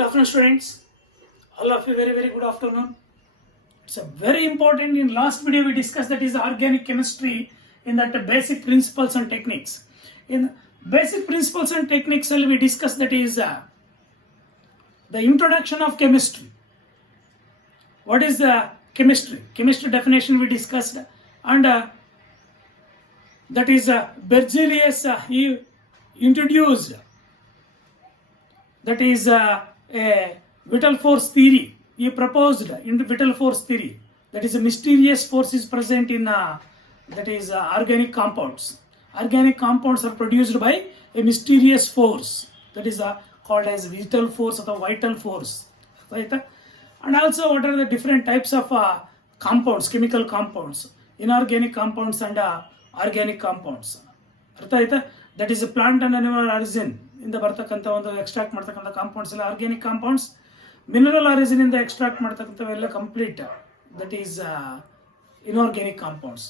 Good afternoon, students. All of you, very good afternoon. It's a very important. In last video we discussed that is organic chemistry in that basic principles and techniques. In basic principles and techniques we discussed that is the introduction of chemistry. What is the chemistry? Chemistry definition we discussed, and that is Berzelius he introduced. That is a vital force theory. He proposed in vital force theory. That is a mysterious force is present in organic compounds. Organic compounds are produced by a mysterious force. That is called as vital force or vital force. Right? And also, what are the different types of compounds, chemical compounds, inorganic compounds and organic compounds. That is a plant and animal origin. ಇಂದ ಬರ್ತಕ್ಕಂಥ ಒಂದು extract ಮಾಡ್ತಕ್ಕಂಥ compounds ಎಲ್ಲ organic compounds, mineral origin ಇಂದ extract ಮಾಡ್ತಕ್ಕಂಥವೆಲ್ಲ complete that is inorganic compounds.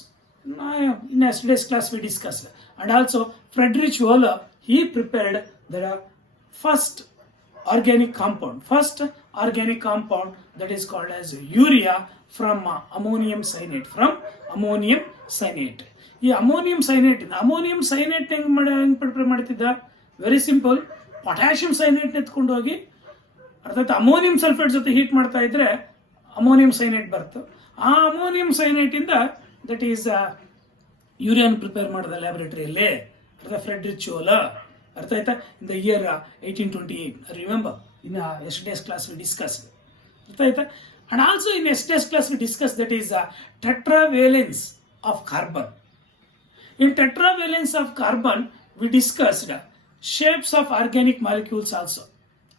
In yesterday's class we discussed, and also Friedrich Wöhler he prepared the first organic compound that is called as urea from ammonium cyanate. ಈ ammonium ಸೈನೇಟ್ ಹೆಂಗ್ prepare ಮಾಡ್ತಿದ್ದ? Very simple. Potassium ಸೈನೇಟ್ ಎತ್ಕೊಂಡು ಹೋಗಿ ಅರ್ಥಾತ್ ammonium sulphate ಜೊತೆ heat ಮಾಡ್ತಾ ಇದ್ರೆ ammonium ಸೈನೇಟ್ ಬರುತ್ತೆ. ಆ ಅಮೋನಿಯಂ ಸೈನೇಟ್ ಇಂದ ದಟ್ ಈಸ್ ಯೂರಿಯಾನ್ ಪ್ರಿಪೇರ್ ಮಾಡಿದ ಲ್ಯಾಬೊರೇಟರಿಯಲ್ಲಿ. ಫ್ರೆಡ್ರಿಚ್ ವೋಲರ್. ಅರ್ಥ ಆಯ್ತಾ? In the year 1828. Remember in yesterday's class we discussed. ಅರ್ಥ ಆಯ್ತಾ? And also in yesterday's class we discussed that is tetravalence of carbon. In tetravalence of carbon we discussed shapes of organic molecules also.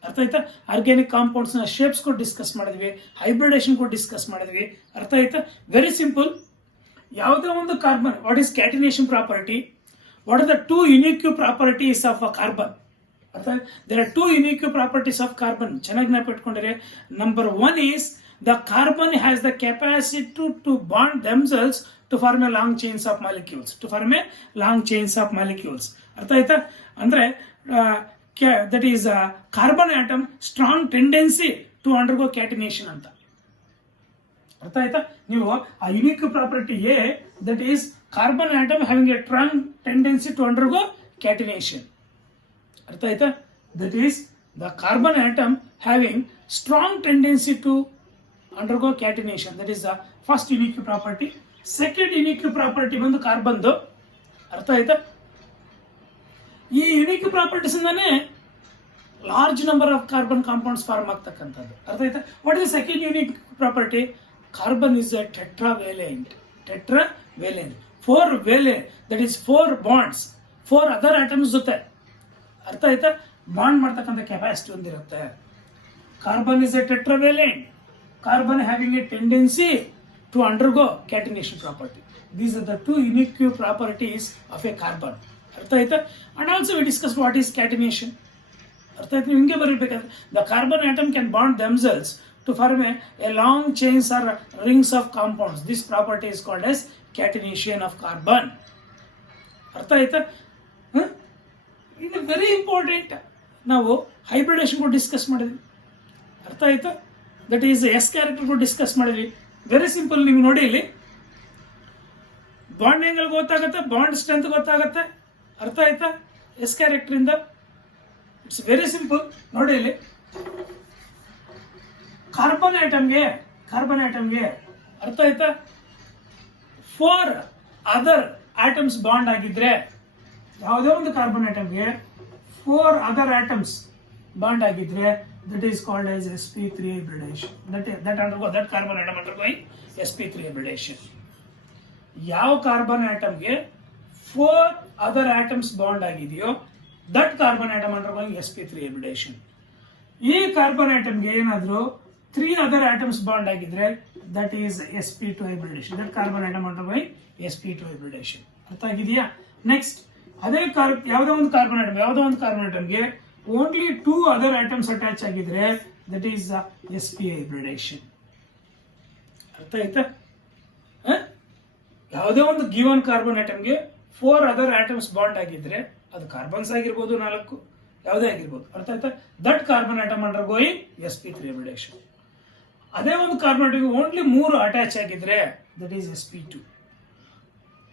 ಅರ್ಥ ಆಯ್ತಾ? Organic compounds ನ shapes ಕೂಡ discuss ಮಾಡಿದ್ವಿ, hybridisation ಕೂಡ discuss ಮಾಡಿದ್ವಿ. ಅರ್ಥ ಆಯ್ತಾ? Very simple. ಯಾವುದೇ ಒಂದು carbon, what is catenation property, what are the two unique properties of a carbon. ಅರ್ಥ, there are two unique properties of carbon. ಚೆನ್ನಾಗಿ ನೆನಪಿಟ್ಕೊಂಡ್ರೆ, number one is the carbon has the capacity to bond themselves to form a long chains of molecules. ಅರ್ಥ ಆಯ್ತಾ? ಅಂದ್ರೆ that is carbon atom strong tendency to undergo catenation ಅಂತ. ಅರ್ಥ ಆಯ್ತಾ? ನೀವು ಆ ಯುನಿಕ್ ಪ್ರಾಪರ್ಟಿ ಎ, that is carbon atom having a strong tendency to undergo catenation. ಅರ್ಥ ಆಯ್ತಾ? That is the carbon atom having strong tendency to undergo catenation. That is the first unique property. Second unique property ಬಂದು ಕಾರ್ಬನ್ದು. ಅರ್ಥ ಆಯ್ತಾ? ಈ unique properties ಇಂದಾನೆ large number of carbon compounds form ಆಗ್ತಕ್ಕಂಥದ್ದು. ಅರ್ಥ ಆಯ್ತಾ? What is second unique property? Carbon is a tetravalent. 4 valent, that is 4 bonds, 4 other atoms ಜೊತೆ. ಅರ್ಥ ಆಯ್ತಾ? ಬಾಂಡ್ ಮಾಡ್ತಕ್ಕಂಥ ಕೆಪಾಸಿಟಿ ಹೊಂದಿರುತ್ತೆ. Carbon is a tetravalent. Carbon having a tendency to undergo catenation property. These are the two unique properties of a carbon. ಅರ್ಥ ಆಯ್ತಾ? And also we discussed what is catenation. ಅರ್ಥ ಆಯ್ತು? ಹಿಂಗೆ ಬರೀಬೇಕಾದ್ರೆ the carbon atom can bond themselves to form a long chains or rings of compounds. This property is called as catenation of carbon. ಅರ್ಥ ಆಯ್ತಾ? ಇದು very important. ನಾವು hybridisation ಕೂಡ discuss ಮಾಡಿದ್ವಿ. ಅರ್ಥ ಆಯ್ತಾ? ದಟ್ ಈಸ್ ಎಸ್ ಕ್ಯಾರೆಕ್ಟರ್ ಕೂಡ discuss ಮಾಡಿದ್ವಿ. Very simple. ನೀವು ನೋಡಿ, ಇಲ್ಲಿ ಬಾಂಡ್ ಆಂಗಲ್ ಗೊತ್ತಾಗುತ್ತೆ, ಬಾಂಡ್ ಸ್ಟ್ರೆಂತ್ ಗೊತ್ತಾಗುತ್ತೆ. ಅರ್ಥ ಆಯ್ತಾ? ಎಸ್ ಕ್ಯಾರೆಕ್ಟರ್ ಇಂದ ಇಟ್ಸ್ ವೆರಿ ಸಿಂಪಲ್. ನೋಡಿ, ಇಲ್ಲಿ ಕಾರ್ಬನ್ ಆಟಮ್ಗೆ ಅರ್ಥ ಆಯ್ತಾ 4 ಅದರ್ ಆಟಮ್ಸ್ ಬಾಂಡ್ ಆಗಿದ್ರೆ, ಯಾವುದೇ ಒಂದು ಕಾರ್ಬನ್ ಆಟಮ್ಗೆ 4 ಅದರ್ ಆಟಮ್ಸ್ ಬಾಂಡ್ ಆಗಿದ್ರೆ, that is called as sp3 hybridation. That carbon atom undergoing sp3 hybridation. ಯಾವ ಕಾರ್ಬನ್ ಆಟಮ್ಗೆ 4 ಅದರ್ ಆಟಮ್ಸ್ ಬಾಂಡ್ ಆಗಿದೆಯೋ that carbon atom undergoing sp3 hybridation. ಈ ಕಾರ್ಬನ್ ಆಟಮ್ಗೆ ಏನಾದರೂ 3 ಅದರ್ ಆಟಮ್ಸ್ ಬಾಂಡ್ ಆಗಿದ್ರೆ that is sp2 hybridation. That carbon atom undergoing sp2 hybridation. ಅರ್ಥ ಆಗಿದೆಯಾ? Next, ಅದೇ ಯಾವುದೋ ಒಂದು carbon ಆಟಮ್ಗೆ only 2 other atoms attach ಆಗಿದ್ರೆ that is sp hybridation. ಅರ್ಥ ಆಯ್ತಾ? ಯಾವುದೇ ಒಂದು ಗಿವನ್ ಕಾರ್ಬನ್ ಆಟಮ್ಗೆ 4 ಅದರ್ ಆಟಮ್ಸ್ ಬಾಂಡ್ ಆಗಿದ್ರೆ ಅದು ಕಾರ್ಬನ್ಸ್ ಆಗಿರ್ಬೋದು 4, ಯಾವುದೇ ಆಗಿರ್ಬೋದು, ಅರ್ಥ ಆಯ್ತಾ? That carbon atom undergoing sp3 hybridisation. ಅದೇ ಒಂದು ಕಾರ್ಬನ್ ಆಟಮ್ ಓನ್ಲಿ 3 ಅಟ್ಯಾಚ್ ಆಗಿದ್ರೆ ದಟ್ ಈಸ್ sp2.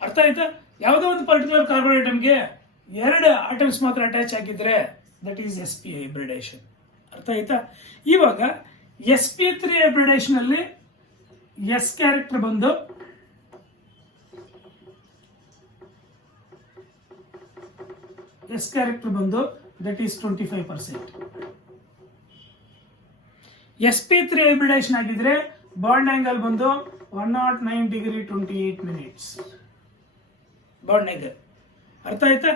ಅರ್ಥ ಆಯ್ತಾ? ಯಾವುದೋ ಒಂದು ಪರ್ಟಿಕ್ಯುಲರ್ ಕಾರ್ಬನ್ ಆಟಮ್ಗೆ 2 ಆಟಮ್ಸ್ ಮಾತ್ರ ಅಟ್ಯಾಚ್ ಆಗಿದ್ರೆ ದಟ್ ಈಸ್ sp ಹೈಬ್ರಿಡೇಷನ್. ಅರ್ಥ ಆಯ್ತಾ? ಇವಾಗ sp3 ಹೈಬ್ರಿಡೇಷನ್ ಅಲ್ಲಿ ಎಸ್ ಕ್ಯಾರೆಕ್ಟರ್ ಬಂದು ದಟ್ ಈಸ್ 25%. sp3 ಹೈಬ್ರಿಡೇಷನ್ ಆಗಿದ್ರೆ ಬಾಂಡ್ ಆಂಗಲ್ ಬಂದು 109 ಡಿಗ್ರಿ 28 ಮಿನಿಟ್ಸ್ ಬಾಂಡ್ ಆಂಗಲ್. ಅರ್ಥ ಆಯ್ತಾ?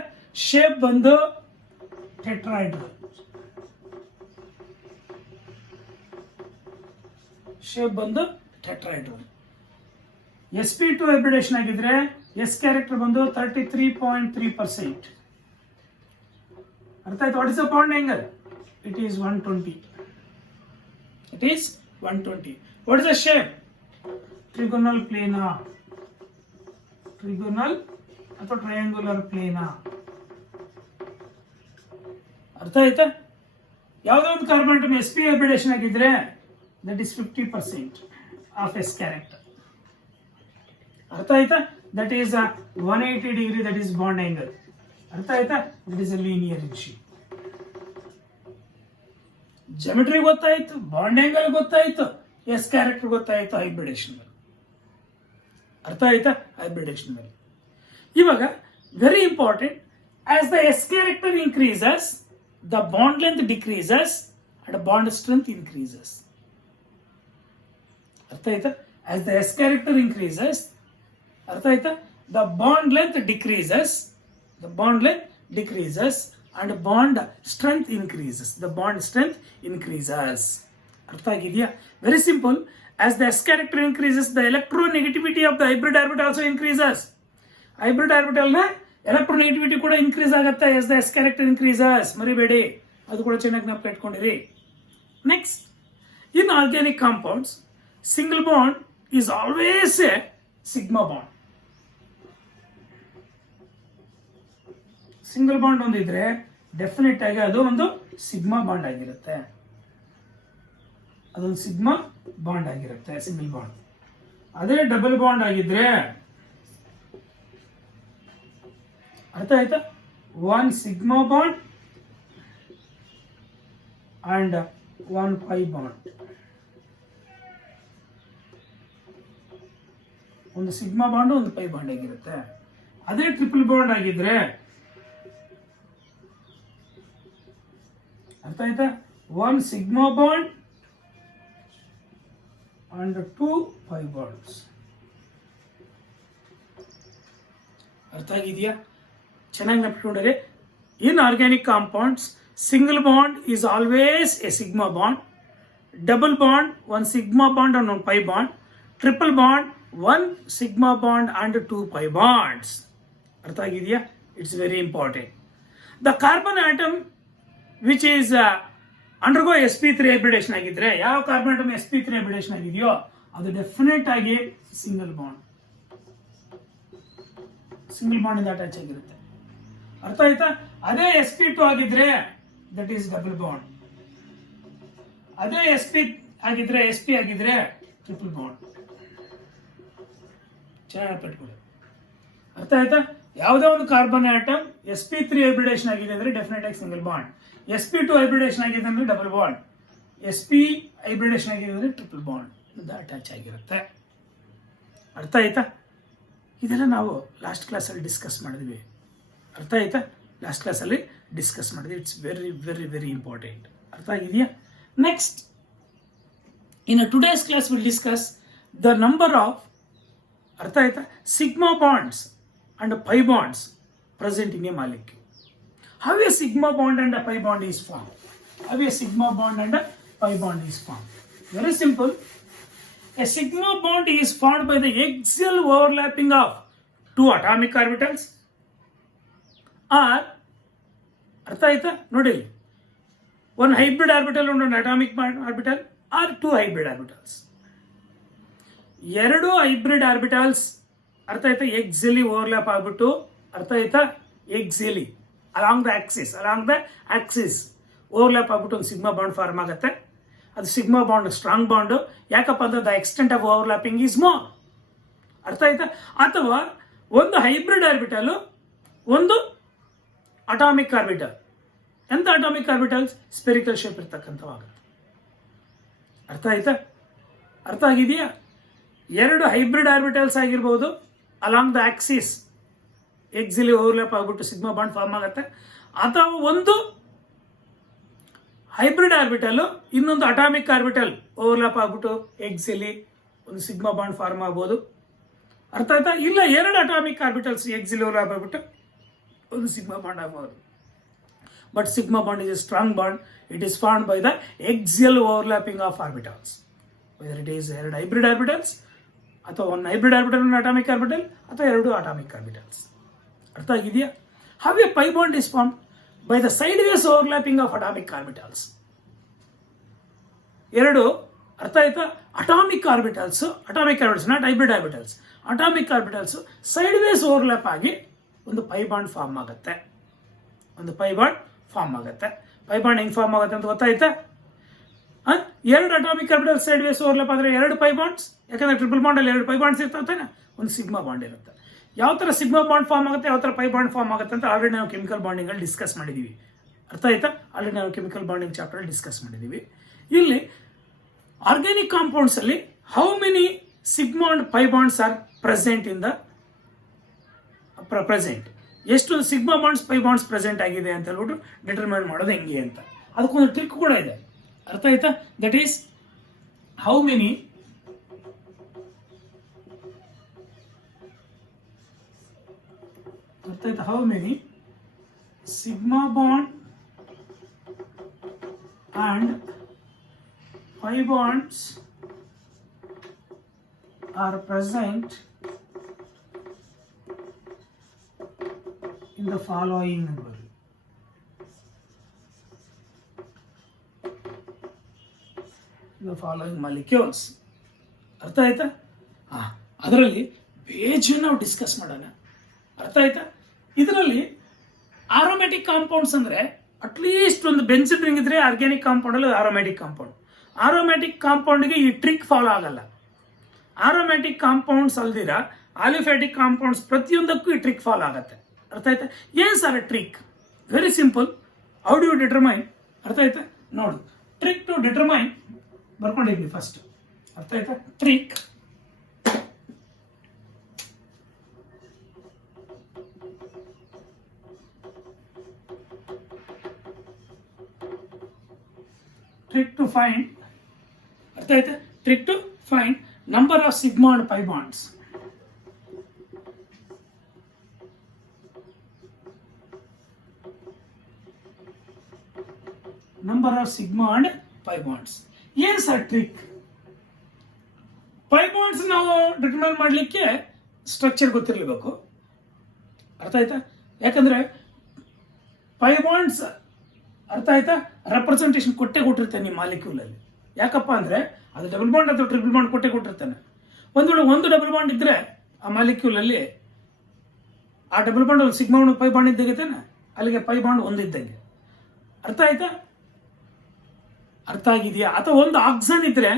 ಶೇಪ್ ಬಂದು ಟೆಟ್ರಾಹೆಡ್ರಲ್. sp2 ಹೈಬ್ರಿಡೇಷನ್ ಆಗಿದ್ರೆ ಎಸ್ ಕ್ಯಾರೆಕ್ಟರ್ ಬಂದು 33.3%. ಅರ್ಥ ಆಯ್ತು? What is the bond angle? It is 120. What is the shape? Trigonal planar. Trigonal ಅಥವಾ ಟ್ರಯಾಂಗುಲರ್ ಪ್ಲೇನರ್. ಅರ್ಥ ಆಯ್ತಾ? ಯಾವುದೋ ಒಂದು ಕಾರ್ಬನ್ ಆಟಮ್ sp ಹೈಬ್ರಿಡೇಷನ್ ಆಗಿದ್ರೆ that is 50% of S character. ಅರ್ಥ ಆಯ್ತಾ? That is 180 degree, that is bond angle. ಅರ್ಥ ಆಯ್ತಾ? That is a linear in shape. Geometry ಗೊತ್ತಾಯ್ತು, ಬಾಂಡ್ ಆಂಗಲ್ ಗೊತ್ತಾಯ್ತು, ಎಸ್ ಕ್ಯಾರೆಕ್ಟರ್ ಗೊತ್ತಾಯ್ತು ಹೈಬ್ರಿಡೇಷನ್ ಮೇಲೆ. ಅರ್ಥ ಆಯ್ತಾ? ಹೈಬ್ರಿಡೇಷನ್ ಮೇಲೆ ಇವಾಗ very important, as the s character increases the bond length decreases and bond strength increases. ಅರ್ಥ ಆಯ್ತಾ? As the s character increases, ಅರ್ಥ ಆಯ್ತಾ, the bond length decreases and bond strength increases. ಅರ್ಥ ಆಗಿದೆಯಾ? Very simple. As the s character increases, the electronegativity of the hybrid orbital also increases. Hybrid orbital ನ electronegativity ಕೂಡ increase ಆಗುತ್ತೆ as the s character increases. ಮರಿಬೇಡಿ, ಅದು ಕೂಡ ಚೆನ್ನಾಗಿ ನಾವು ಇಟ್ಕೊಂಡಿರಿ. Next, in organic compounds single bond is always a sigma bond. Single bond ಒಂದಿದ್ರೆ ಡೆಫಿನೆಟ್ ಆಗಿ ಅದು ಒಂದು ಸಿಗ್ಮಾ ಬಾಂಡ್ ಆಗಿರುತ್ತೆ. ಅದೊಂದು ಸಿಗ್ಮಾ ಬಾಂಡ್ ಆಗಿರುತ್ತೆ, ಸಿಂಗಲ್ ಬಾಂಡ್. ಅದೇ ಡಬಲ್ ಬಾಂಡ್ ಆಗಿದ್ರೆ, ಅರ್ಥ ಆಯ್ತಾ, 1 sigma bond and 1 pi bond. ಒಂದು ಸಿಗ್ಮಾ ಬಾಂಡ್ ಒಂದು ಪೈ ಬಾಂಡ್ ಆಗಿರುತ್ತೆ. ಅದೇ ಟ್ರಿಪಲ್ ಬಾಂಡ್ ಆಗಿದ್ರೆ, ಅರ್ಥ ಆಯ್ತಾ, 1 sigma bond and 2 pi bonds. ಅರ್ಥ ಆಗಿದೆಯಾ? ಚೆನ್ನಾಗಿ ನೆನಪಿಟ್ಕೊಂಡ್ರೆ, ಇನ್ organic compounds single bond is always a sigma bond, double bond 1 sigma bond and 1 pi bond, triple bond 1 sigma bond and 2 pi bonds. ಅರ್ಥ ಆಗಿದೆಯಾ? It's very important. The carbon atom which is undergo sp3 hybridisation ಆಗಿದ್ರೆ, ಯಾವ carbon atom sp3 hybridisation ಆಗಿದೆಯೋ ಅದು definite ಆಗಿ single bond ಇಂದ attach ಆಗಿರುತ್ತೆ. ಅರ್ಥ ಆಯ್ತಾ? ಅದೇ sp2 ಆಗಿದ್ರೆ ದಟ್ ಈಸ್ ಡಬಲ್ ಬಾಂಡ್. ಅದೇ sp ಆಗಿದ್ರೆ ಟ್ರಿಪಲ್ ಬಾಂಡ್. ಚೆನ್ನಾಗಿ ಪಟ್ಕೊಳ್ಳಿ. ಅರ್ಥ ಆಯ್ತಾ? ಯಾವುದೋ ಒಂದು ಕಾರ್ಬನ್ ಆಟಮ್ sp3 ಹೈಬ್ರಿಡೇಷನ್ ಆಗಿದೆ ಅಂದ್ರೆ ಡೆಫಿನೆಟ್ ಆಗಿ ಸಿಂಗಲ್ ಬಾಂಡ್, sp2 ಹೈಬ್ರಿಡೇಷನ್ ಆಗಿದೆ ಅಂದ್ರೆ ಡಬಲ್ ಬಾಂಡ್, sp ಹೈಬ್ರಿಡೇಷನ್ ಆಗಿದೆ ಅಂದ್ರೆ ಟ್ರಿಪಲ್ ಬಾಂಡ್ ಅಟ್ಯಾಚ್ ಆಗಿರುತ್ತೆ. ಅರ್ಥ ಆಯ್ತಾ? ಇದೆಲ್ಲ ನಾವು ಲಾಸ್ಟ್ ಕ್ಲಾಸಲ್ಲಿ ಡಿಸ್ಕಸ್ ಮಾಡಿದ್ವಿ. ಅರ್ಥ ಆಯ್ತಾ? ಲಾಸ್ಟ್ ಕ್ಲಾಸಲ್ಲಿ ಡಿಸ್ಕಸ್ ಮಾಡಿದ್ವಿ. It's very very very important. ಅರ್ಥ ಆಗಿದೆಯಾ? Next, in today's class will discuss the number of, ಅರ್ಥ ಆಯ್ತಾ, sigma bonds and pi bonds present in a molecule. How a sigma bond and a pi bond is formed? Very simple. A sigma bond is formed by the axial overlapping of 2 atomic orbitals, or, ಅರ್ಥ ಆಯ್ತಾ? ನೋಡಿ, 1 hybrid orbital and 1 atomic orbital, or 2 hybrid orbitals. 2 hybrid orbitals, ಅರ್ಥ ಆಯ್ತಾ, ಎಕ್ಸಿಲಿ overlap ಆಗ್ಬಿಟ್ಟು, ಅರ್ಥ ಆಯ್ತಾ, ಎಕ್ಸಿಲಿ along the Axis overlap ಆಗ್ಬಿಟ್ಟು ಒಂದು ಸಿಗ್ಮಾ ಬಾಂಡ್ ಫಾರ್ಮ್ ಆಗುತ್ತೆ. ಅದು ಸಿಗ್ಮಾ ಬಾಂಡ್ ಸ್ಟ್ರಾಂಗ್ ಬಾಂಡು. ಯಾಕಪ್ಪ ಅಂದ್ರೆ the extent of overlapping is more. ಅರ್ಥ ಆಯ್ತಾ? ಅಥವಾ ಒಂದು ಹೈಬ್ರಿಡ್ ಆರ್ಬಿಟಲ್, ಒಂದು ಅಟಾಮಿಕ್ ಆರ್ಬಿಟಲ್. ಎಂತ ಅಟಾಮಿಕ್ ಆರ್ಬಿಟಲ್ಸ್? ಸ್ಪೆರಿಕಲ್ ಶೇಪ್ ಇರ್ತಕ್ಕಂಥವಾಗುತ್ತೆ. ಅರ್ಥ ಆಯ್ತಾ? ಅರ್ಥ ಆಗಿದೆಯಾ? ಎರಡು ಹೈಬ್ರಿಡ್ ಆರ್ಬಿಟಲ್ಸ್ ಆಗಿರ್ಬೋದು, along the axis axially overlap ಆಗ್ಬಿಟ್ಟು ಸಿಗ್ಮಾ ಬಾಂಡ್ ಫಾರ್ಮ್ ಆಗುತ್ತೆ. ಅಥವಾ ಒಂದು ಹೈಬ್ರಿಡ್ ಆರ್ಬಿಟಲ್, ಇನ್ನೊಂದು ಅಟಾಮಿಕ್ ಆರ್ಬಿಟಲ್ ಓವರ್ಲ್ಯಾಪ್ ಆಗ್ಬಿಟ್ಟು ಎಕ್ಸಿಲಿ ಒಂದು ಸಿಗ್ಮಾ ಬಾಂಡ್ ಫಾರ್ಮ್ ಆಗ್ಬೋದು. ಅರ್ಥ ಆಯ್ತಾ? ಇಲ್ಲ ಎರಡು ಅಟಾಮಿಕ್ ಆರ್ಬಿಟಲ್ಸ್ ಎಕ್ಸಿಲಿ ಓವರ್ಲ್ಯಾಪ್ ಆಗ್ಬಿಟ್ಟು ಒಂದು ಸಿಗ್ಮಾ ಬಾಂಡ್ ಆಗ್ಬೋದು. But sigma bond is a strong bond. It is formed by the axial overlapping of orbitals. Whether it is ಎರಡು ಹೈಬ್ರಿಡ್ ಆರ್ಬಿಟಲ್ಸ್, ಅಥವಾ ಒಂದು ಹೈಬ್ರಿಡ್ ಆರ್ಬಿಟಲ್, ಒಂದು ಅಟಾಮಿಕ್ ಆರ್ಬಿಟಲ್, ಅಥವಾ ಎರಡು ಅಟಾಮಿಕ್ ಆರ್ಬಿಟಲ್ಸ್. ಅರ್ಥ ಆಗಿದೆಯಾ? How a pi bond is formed? By the sideways overlapping of atomic orbitals. ಎರಡು, ಅರ್ಥ ಆಯ್ತಾ? Atomic orbitals not hybrid orbitals, atomic orbitals sideways overlap ಆಗಿ ಒಂದು ಪೈ ಬಾಂಡ್ ಫಾರ್ಮ್ ಆಗುತ್ತೆ. ಪೈ ಬಾಂಡ್ ಹೆಂಗ್ form ಆಗುತ್ತೆ ಅಂತ ಗೊತ್ತಾಯ್ತಾ? ಎರಡು atomic orbital sideways overlap ಆದರೆ ಎರಡು ಪೈ ಬಾಂಡ್ಸ್. ಯಾಕಂದ್ರೆ ಟ್ರಿಪಲ್ ಬಾಂಡ್ ಅಲ್ಲಿ ಎರಡು ಪೈ ಬಾಂಡ್ಸ್ ಇರ್ತಾವೆ, ಒಂದು ಸಿಗ್ಮಾ ಬಾಂಡ್ ಇರುತ್ತೆ. ಯಾವ ತರ ಸಿಗ್ಮಾ ಬಾಂಡ್ ಫಾರ್ಮ್ ಆಗುತ್ತೆ, ಯಾವ ತರ ಪೈ ಬಾಂಡ್ ಫಾರ್ಮ್ ಆಗುತ್ತೆ ಅಂತ ಆಲ್ರೆಡಿ ನಾವು ಕೆಮಿಕಲ್ ಬಾಂಡಿಂಗ್ ಅಲ್ಲಿ ಡಿಸ್ಕಸ್ ಮಾಡಿದೀವಿ. ಅರ್ಥ ಆಯ್ತಾ? ಆಲ್ರೆಡಿ ನಾವು ಕೆಮಿಕಲ್ ಬಾಂಡಿಂಗ್ ಚಾಪ್ಟರ್ ಅಲ್ಲಿ ಡಿಸ್ಕಸ್ ಮಾಡಿದೀವಿ. ಇಲ್ಲಿ ಆರ್ಗ್ಯಾನಿಕ್ ಕಾಂಪೌಂಡ್ಸ್ ಅಲ್ಲಿ how many sigma and pi bonds are present in the present, ಎಷ್ಟು sigma bonds pi bonds present ಆಗಿದೆ ಅಂತ ಹೇಳ್ಬಿಟ್ಟು ಡಿಟರ್ಮೈನ್ ಮಾಡೋದು ಹೆಂಗೆ ಅಂತ. ಅದಕ್ಕೊಂದು ಟ್ರಿಕ್ ಕೂಡ ಇದೆ. ಅರ್ಥ ಆಯ್ತಾ? That is how many sigma bond and pi bonds are present in the following number. The following molecules. ಅರ್ಥ ಆಯ್ತಾ? ಅದರಲ್ಲಿ ಬೇಜ ನಾವು ಡಿಸ್ಕಸ್ ಮಾಡೋಣ. ಅರ್ಥ ಆಯ್ತಾ? ಇದರಲ್ಲಿ ಆರೋಮ್ಯಾಟಿಕ್ ಕಾಂಪೌಂಡ್ಸ್ ಅಂದ್ರೆ ಅಟ್ಲೀಸ್ಟ್ ಒಂದು ಬೆಂಜಿನ್ ರಿಂಗ್ ಇದ್ರೆ ಆರ್ಗ್ಯಾನಿಕ್ ಕಾಂಪೌಂಡ್ ಅಲ್ಲಿ ಆರೋಮ್ಯಾಟಿಕ್ ಕಾಂಪೌಂಡ್. ಆರೋಮ್ಯಾಟಿಕ್ ಕಾಂಪೌಂಡ್ಗೆ ಈ ಟ್ರಿಕ್ ಫಾಲೋ ಆಗಲ್ಲ. ಆರೋಮ್ಯಾಟಿಕ್ ಕಾಂಪೌಂಡ್ಸ್ ಅಲ್ದಿರ ಆಲಿಫ್ಯಾಟಿಕ್ ಕಾಂಪೌಂಡ್ಸ್ ಪ್ರತಿಯೊಂದಕ್ಕೂ ಈ ಟ್ರಿಕ್ ಫಾಲೋ ಆಗುತ್ತೆ. ಅರ್ಥ ಆಯ್ತಾ? ಏನ್ sir trick? Very simple. How do you determine? ಅರ್ಥ ಆಯ್ತಾ? ನೋಡು, ಟ್ರಿಕ್ ಟು ಡಿಟರ್ಮೈನ್ ಬರ್ಕೊಂಡಿದ್ವಿ ಫಸ್ಟ್. ಅರ್ಥ ಆಯ್ತಾ? ಟ್ರಿಕ್ to find, ಅರ್ಥ ಆಯ್ತಾ? Trick to find number of sigma and pi bonds. Number of sigma and pi bonds. ಏನ್ ಸರ್ ಟ್ರಿಕ್? ಪೈ ಬಾಂಡ್ಸ್ ನಾವು ಡಿಟರ್ಮೈನ್ ಮಾಡಲಿಕ್ಕೆ ಸ್ಟ್ರಕ್ಚರ್ ಗೊತ್ತಿರಲೇಬೇಕು. ಅರ್ಥ ಆಯ್ತಾ? ಯಾಕಂದ್ರೆ ಪೈ ಬಾಂಡ್ಸ್, ಅರ್ಥ ಆಯ್ತಾ, ರೆಪ್ರೆಸೆಂಟೇಷನ್ ಕೊಟ್ಟಿರ್ತಾನೆ ನಿಮ್ಮ ಮಾಲಿಕ್ಯೂಲ್ ಅಲ್ಲಿ. ಯಾಕಪ್ಪ ಅಂದ್ರೆ ಅದು ಡಬಲ್ ಬಾಂಡ್ ಅಥವಾ ಟ್ರಿಪಲ್ ಬಾಂಡ್ ಕೊಟ್ಟಿರ್ತಾನೆ. ಒಂದು ವೇಳೆ ಒಂದು ಡಬಲ್ ಬಾಂಡ್ ಇದ್ರೆ ಆ ಮಾಲಿಕ್ಯೂಲ್ ಅಲ್ಲಿ ಆ ಡಬಲ್ ಬಾಂಡ್ ಅಲ್ಲಿ ಸಿಗ್ಮಾ ಪೈ ಬಾಂಡ್ ಇದ್ದಂಗೆ ತಾನೆ, ಅಲ್ಲಿಗೆ ಪೈ ಬಾಂಡ್ ಒಂದಿದ್ದಂಗೆ. ಅರ್ಥ ಆಯ್ತಾ? ಅರ್ಥ ಆಗಿದೆಯಾ? ಅಥವಾ ಒಂದು ಆಕ್ಸಿಜನ್ ಇದ್ರೆ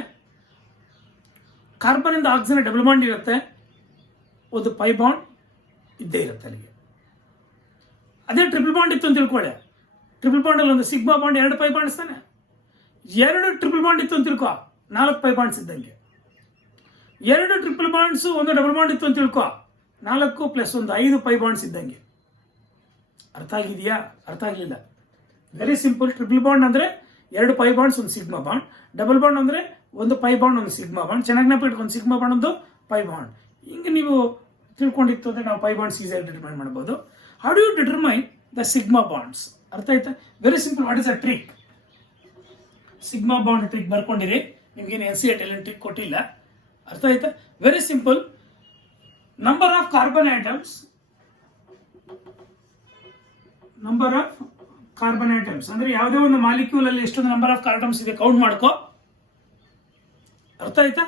ಕಾರ್ಬನ್ ಇಂದ ಆಕ್ಸಿಜನ್ ಡಬಲ್ ಬಾಂಡ್ ಇರುತ್ತೆ, ಒಂದು ಪೈ ಬಾಂಡ್ ಇದ್ದೇ ಇರುತ್ತೆ ಅಲ್ಲಿಗೆ. ಅದೇ ಟ್ರಿಪಲ್ ಬಾಂಡ್ ಇತ್ತು ಅಂತ ತಿಳ್ಕೊಳ್ಳಿ. ಟ್ರಿಪಲ್ ಬಾಂಡ್ ಅಲ್ಲಿ ಒಂದು ಸಿಗ್ಮಾ ಬಾಂಡ್ ಎರಡು ಪೈ ಬಾಂಡ್ಸ್ ತಾನೆ. ಎರಡು ಟ್ರಿಪಲ್ ಬಾಂಡ್ ಇತ್ತು ಅಂತ ತಿಳ್ಕೊ, 4 ಪೈ ಬಾಂಡ್ಸ್ ಇದ್ದಂಗೆ. ಎರಡು ಟ್ರಿಪಲ್ ಬಾಂಡ್ಸ್ ಒಂದು ಡಬಲ್ ಬಾಂಡ್ ಇತ್ತು ಅಂತ ತಿಳ್ಕೊ, 4 + 1 5 ಪೈ ಬಾಂಡ್ಸ್ ಇದ್ದಂಗೆ. ಅರ್ಥ ಆಗಿದೆಯಾ? ಅರ್ಥ ಆಗಲಿಲ್ಲ? Very simple. ಟ್ರಿಪಲ್ ಬಾಂಡ್ ಅಂದ್ರೆ 2 ಪೈ ಬಾಂಡ್ಸ್ ಒಂದು ಸಿಗ್ಮಾ ಬಾಂಡ್. ಡಬಲ್ ಬಾಂಡ್ ಅಂದ್ರೆ ಒಂದು ಪೈ ಬಾಂಡ್ ಒಂದು ಸಿಗ್ಮಾ ಬಾಂಡ್. ಚೆನ್ನಾಗಿ ನೆನಪಿಟ್ಟು, ಒಂದು ಸಿಗ್ಮಾ ಬಾಂಡ್ ಒಂದು ಪೈ ಬಾಂಡ್. ಹಿಂಗೆ ನೀವು ತಿಳ್ಕೊಂಡಿತ್ತು ಅಂದ್ರೆ ನಾವು ಪೈ ಬಾಂಡ್ಸ್ ಈಸಿಯಾಗಿ ಡಿಟರ್ಮೈನ್ ಮಾಡಬಹುದು. How do you determine the sigma bonds? ಅರ್ಥ ಆಯ್ತಾ? Very simple. What is a trick? Sigma bond trick ಬರ್ಕೊಂಡಿರಿ. ನಿಮ್ಗೇನು NCERT ಟ್ರಿಕ್ ಕೊಟ್ಟಿಲ್ಲ. ಅರ್ಥ ಆಯ್ತಾ? Very simple. Number of carbon atoms, ಅಂದ್ರೆ ಯಾವುದೇ ಒಂದು ಮಾಲಿಕ್ಯೂಲ್ ಅಲ್ಲಿ ಎಷ್ಟೊಂದು ನಂಬರ್ ಆಫ್ ಕಾರ್ಬನ್ಸ್ ಇದೆ ಕೌಂಟ್ ಮಾಡ್ಕೋ. ಅರ್ಥ ಆಯ್ತಾ?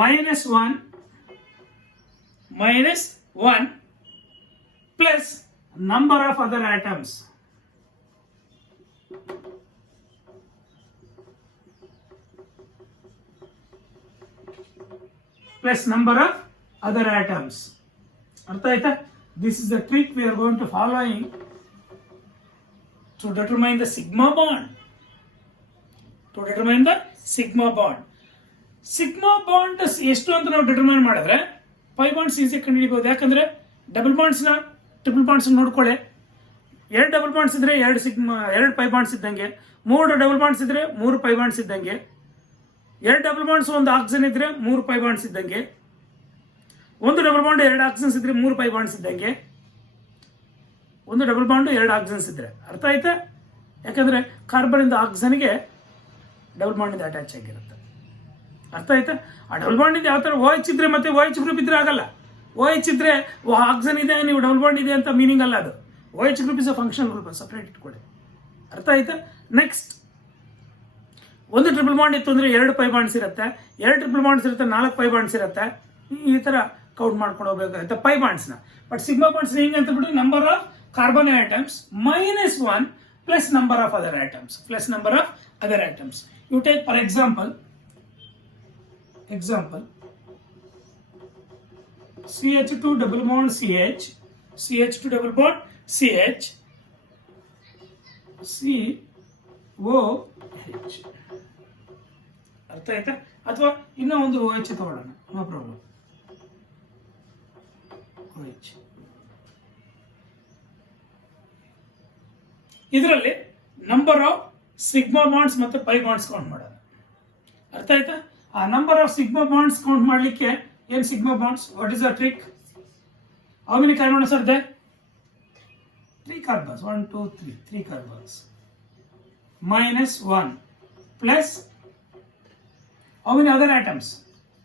-1 plus number of other atoms plus number of other atoms. ಅರ್ಥ ಆಯ್ತಾ? This is the trick we are going to following to determine the sigma bond. To determine the sigma bond. Sigma bond ಎಷ್ಟು ಅಂತ ನಾವು determine ಮಾಡಿದ್ರೆ pi bonds easy ಕಂಡುಹಿಡಿಬಹುದು. ಯಾಕಂದ್ರೆ double ಬಾಂಡ್ಸ್ನ triple bonds ನೋಡ್ಕೊಳ್ಳಿ. 2 double bonds ಇದ್ರೆ 2 pi bonds ಇದ್ದಂಗೆ, 3 double bonds ಇದ್ರೆ 3 pi bonds ಇದ್ದಂಗೆ, 2 ಡಬಲ್ ಬಾಂಡ್ಸ್ 1 ಆಕ್ಸಿಜನ್ ಇದ್ರೆ 3 ಪೈ ಬಾಂಡ್ಸ್ ಇದ್ದಂಗೆ, 1 ಡಬಲ್ ಬಾಂಡ್ 2 ಆಕ್ಸಿಜನ್ಸ್ ಇದ್ರೆ 3 ಪೈ ಬಾಂಡ್ಸ್ ಇದ್ದಂಗೆ, 1 ಡಬಲ್ ಬಾಂಡ್ 2 ಆಕ್ಸಿಜನ್ಸ್ ಇದ್ರೆ. ಅರ್ಥ ಆಯ್ತಾ? ಯಾಕಂದ್ರೆ ಕಾರ್ಬನ್ ಇಂದ ಆಕ್ಸಿಜನ್ಗೆ ಡಬಲ್ ಬಾಂಡ್ ಇಂದ ಅಟ್ಯಾಚ್ ಆಗಿರುತ್ತೆ. ಅರ್ಥ ಆಯ್ತಾ? ಆ ಡಬಲ್ ಬಾಂಡ್ ಇಂದ ಯಾವ ತರ OH ಇದ್ರೆ ಮತ್ತೆ OH ಗ್ರೂಪ್ ಇದ್ರೆ ಆಗಲ್ಲ. OH ಇದ್ರೆ ಆಕ್ಸಿಜನ್ ಇದೆ, ನೀವು ಡಬಲ್ ಬಾಂಡ್ ಇದೆ ಅಂತ ಮೀನಿಂಗ್ ಅಲ್ಲ. ಅದು OH group is a function group, separate ಇಟ್ಕೊಳ್ಳಿ. ಅರ್ಥ ಆಯ್ತಾ? ನೆಕ್ಸ್ಟ್, 1 ಟ್ರಿಪಲ್ ಬಾಂಡ್ ಇತ್ತು ಅಂದ್ರೆ 2 ಪೈ ಬಾಂಡ್ಸ್ ಇರುತ್ತೆ, 2 ಟ್ರಿಪಲ್ ಬಾಂಡ್ಸ್ ಇರುತ್ತೆ 4 ಪೈ ಬಾಂಡ್ಸ್ ಇರುತ್ತೆ. ಈ ತರ ಕೌಂಟ್ ಮಾಡ್ಕೊಂಡು ಹೋಗ್ಬೇಕಾಗುತ್ತೆ ಪೈ ಬಾಂಡ್ಸ್ನ. ಬಟ್ ಸಿಗ್ಮಾ ಬಾಂಡ್ಸ್ ಹೆಂಗೆ ಅಂತ ಬಿಟ್ಟು number of carbon atoms -1 plus number of other atoms plus number of other atoms. You take for example CH2 double bond CH, CH2 double bond CH, COH. ಅರ್ಥ ಆಯ್ತಾ? ಅಥವಾ ಇನ್ನೂ ಒಂದು OH ತಗೊಳ್ಳೋಣ, no problem. OH ಇದರಲ್ಲಿ number of sigma bonds ಮತ್ತು pi bonds count ಮಾಡೋಣ. ಅರ್ಥ ಆಯ್ತಾ? ಆ number of sigma bonds count ಮಾಡಲಿಕ್ಕೆ ಏನು sigma bonds, what is the trick? How many carbons are there? 3 carbons. 1 2 3 carbons -1 plus how many other atoms?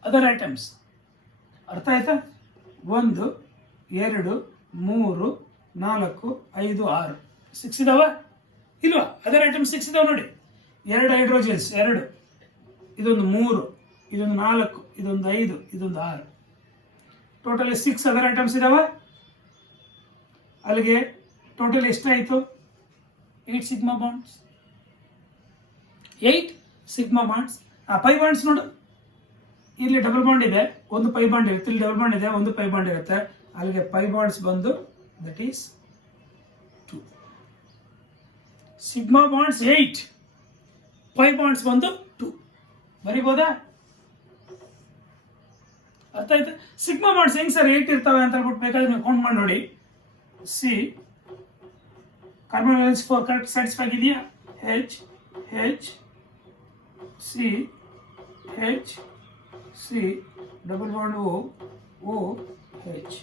ಅರ್ಥ ಆಯ್ತಾ? 1 2 3 4 5 6 6 ಇದಾವ ಇಲ್ವಾ? ಅದರ್ ಐಟಮ್ಸ್ 6 ಇದಾವೆ ನೋಡಿ. 2 ಹೈಡ್ರೋಜನ್ಸ್ 2, ಇದೊಂದು 3, ಇದೊಂದು 4, ಇದೊಂದು 5, ಇದೊಂದು 6, ಟೋಟಲಿ 6 ಅದರ್ ಐಟಮ್ಸ್ ಇದಾವ. ಅಲ್ಲಿಗೆ ಟೋಟಲ್ ಎಷ್ಟಾಯಿತು? 8 ಸಿಗ್ಮಾ ಬಾಂಡ್ಸ್. 8 sigma bonds. ಆ ಪೈ ಬಾಂಡ್ಸ್ ನೋಡು, ಇಲ್ಲಿ ಡಬಲ್ ಬಾಂಡ್ ಇದೆ, 1 ಪೈ ಬಾಂಡ್ ಇರುತ್ತೆ, ಇಲ್ಲಿ ಡಬಲ್ ಬಾಂಡ್ ಇದೆ, 1 ಪೈ ಬಾಂಡ್ ಇರುತ್ತೆ. ಅಲ್ಲಿಗೆ ಪೈ ಬಾಂಡ್ಸ್ ಬಂದು that is 2. Sigma bonds 8, pi bonds ಬಂದು 2. ಬರಿಬೋದಾ? ಅರ್ಥ ಆಯ್ತಾ? ಸಿಗ್ಮಾ ಬಾಂಡ್ಸ್ ಹೆಂಗ್ ಸರ್ 8 ಇರ್ತವೆ ಅಂತ ಹೇಳ್ಬಿಟ್ಟು ಬೇಕಾದ್ರೆ ನೀವು ಕೌಂಟ್ ಮಾಡಿ ನೋಡಿ. C carbon valence 4 correct satisfy ಆಗಿದೆಯಾ? H C double bond O H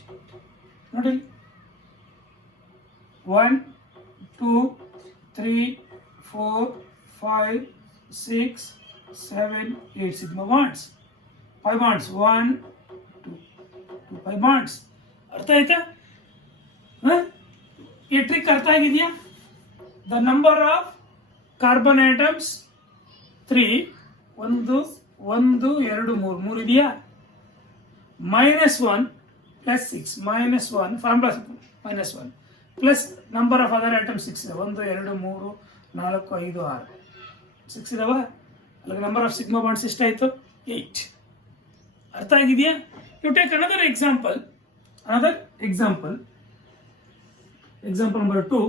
ನೋಡಿ. 1 2 3 4 5 6 7 8 ಸಿಗ್ಮಾ ಬಾಂಡ್ಸ್. 5 bonds 1 2 5 bonds. ಅರ್ಥ ಆಯ್ತಾ? ಈ ಟ್ರಿಕ್ ಅರ್ಥ ಆಗಿದೆಯಾ? The number of carbon atoms 3, 1 2 3 ಇದೆಯಾ? -1 plus 6 -1 formula -1 plus number of other items 6 ಇದೆ. 1 2 3 4 5 6 6 ಇದಾವ. ಅಲ್ಲಿಗೆ ನಂಬರ್ ಆಫ್ ಸಿಗ್ಮಾ ಬಾಂಡ್ಸ್ ಎಷ್ಟಾಯಿತು? 8. ಅರ್ಥ ಆಗಿದೆಯಾ? You take another example number 2.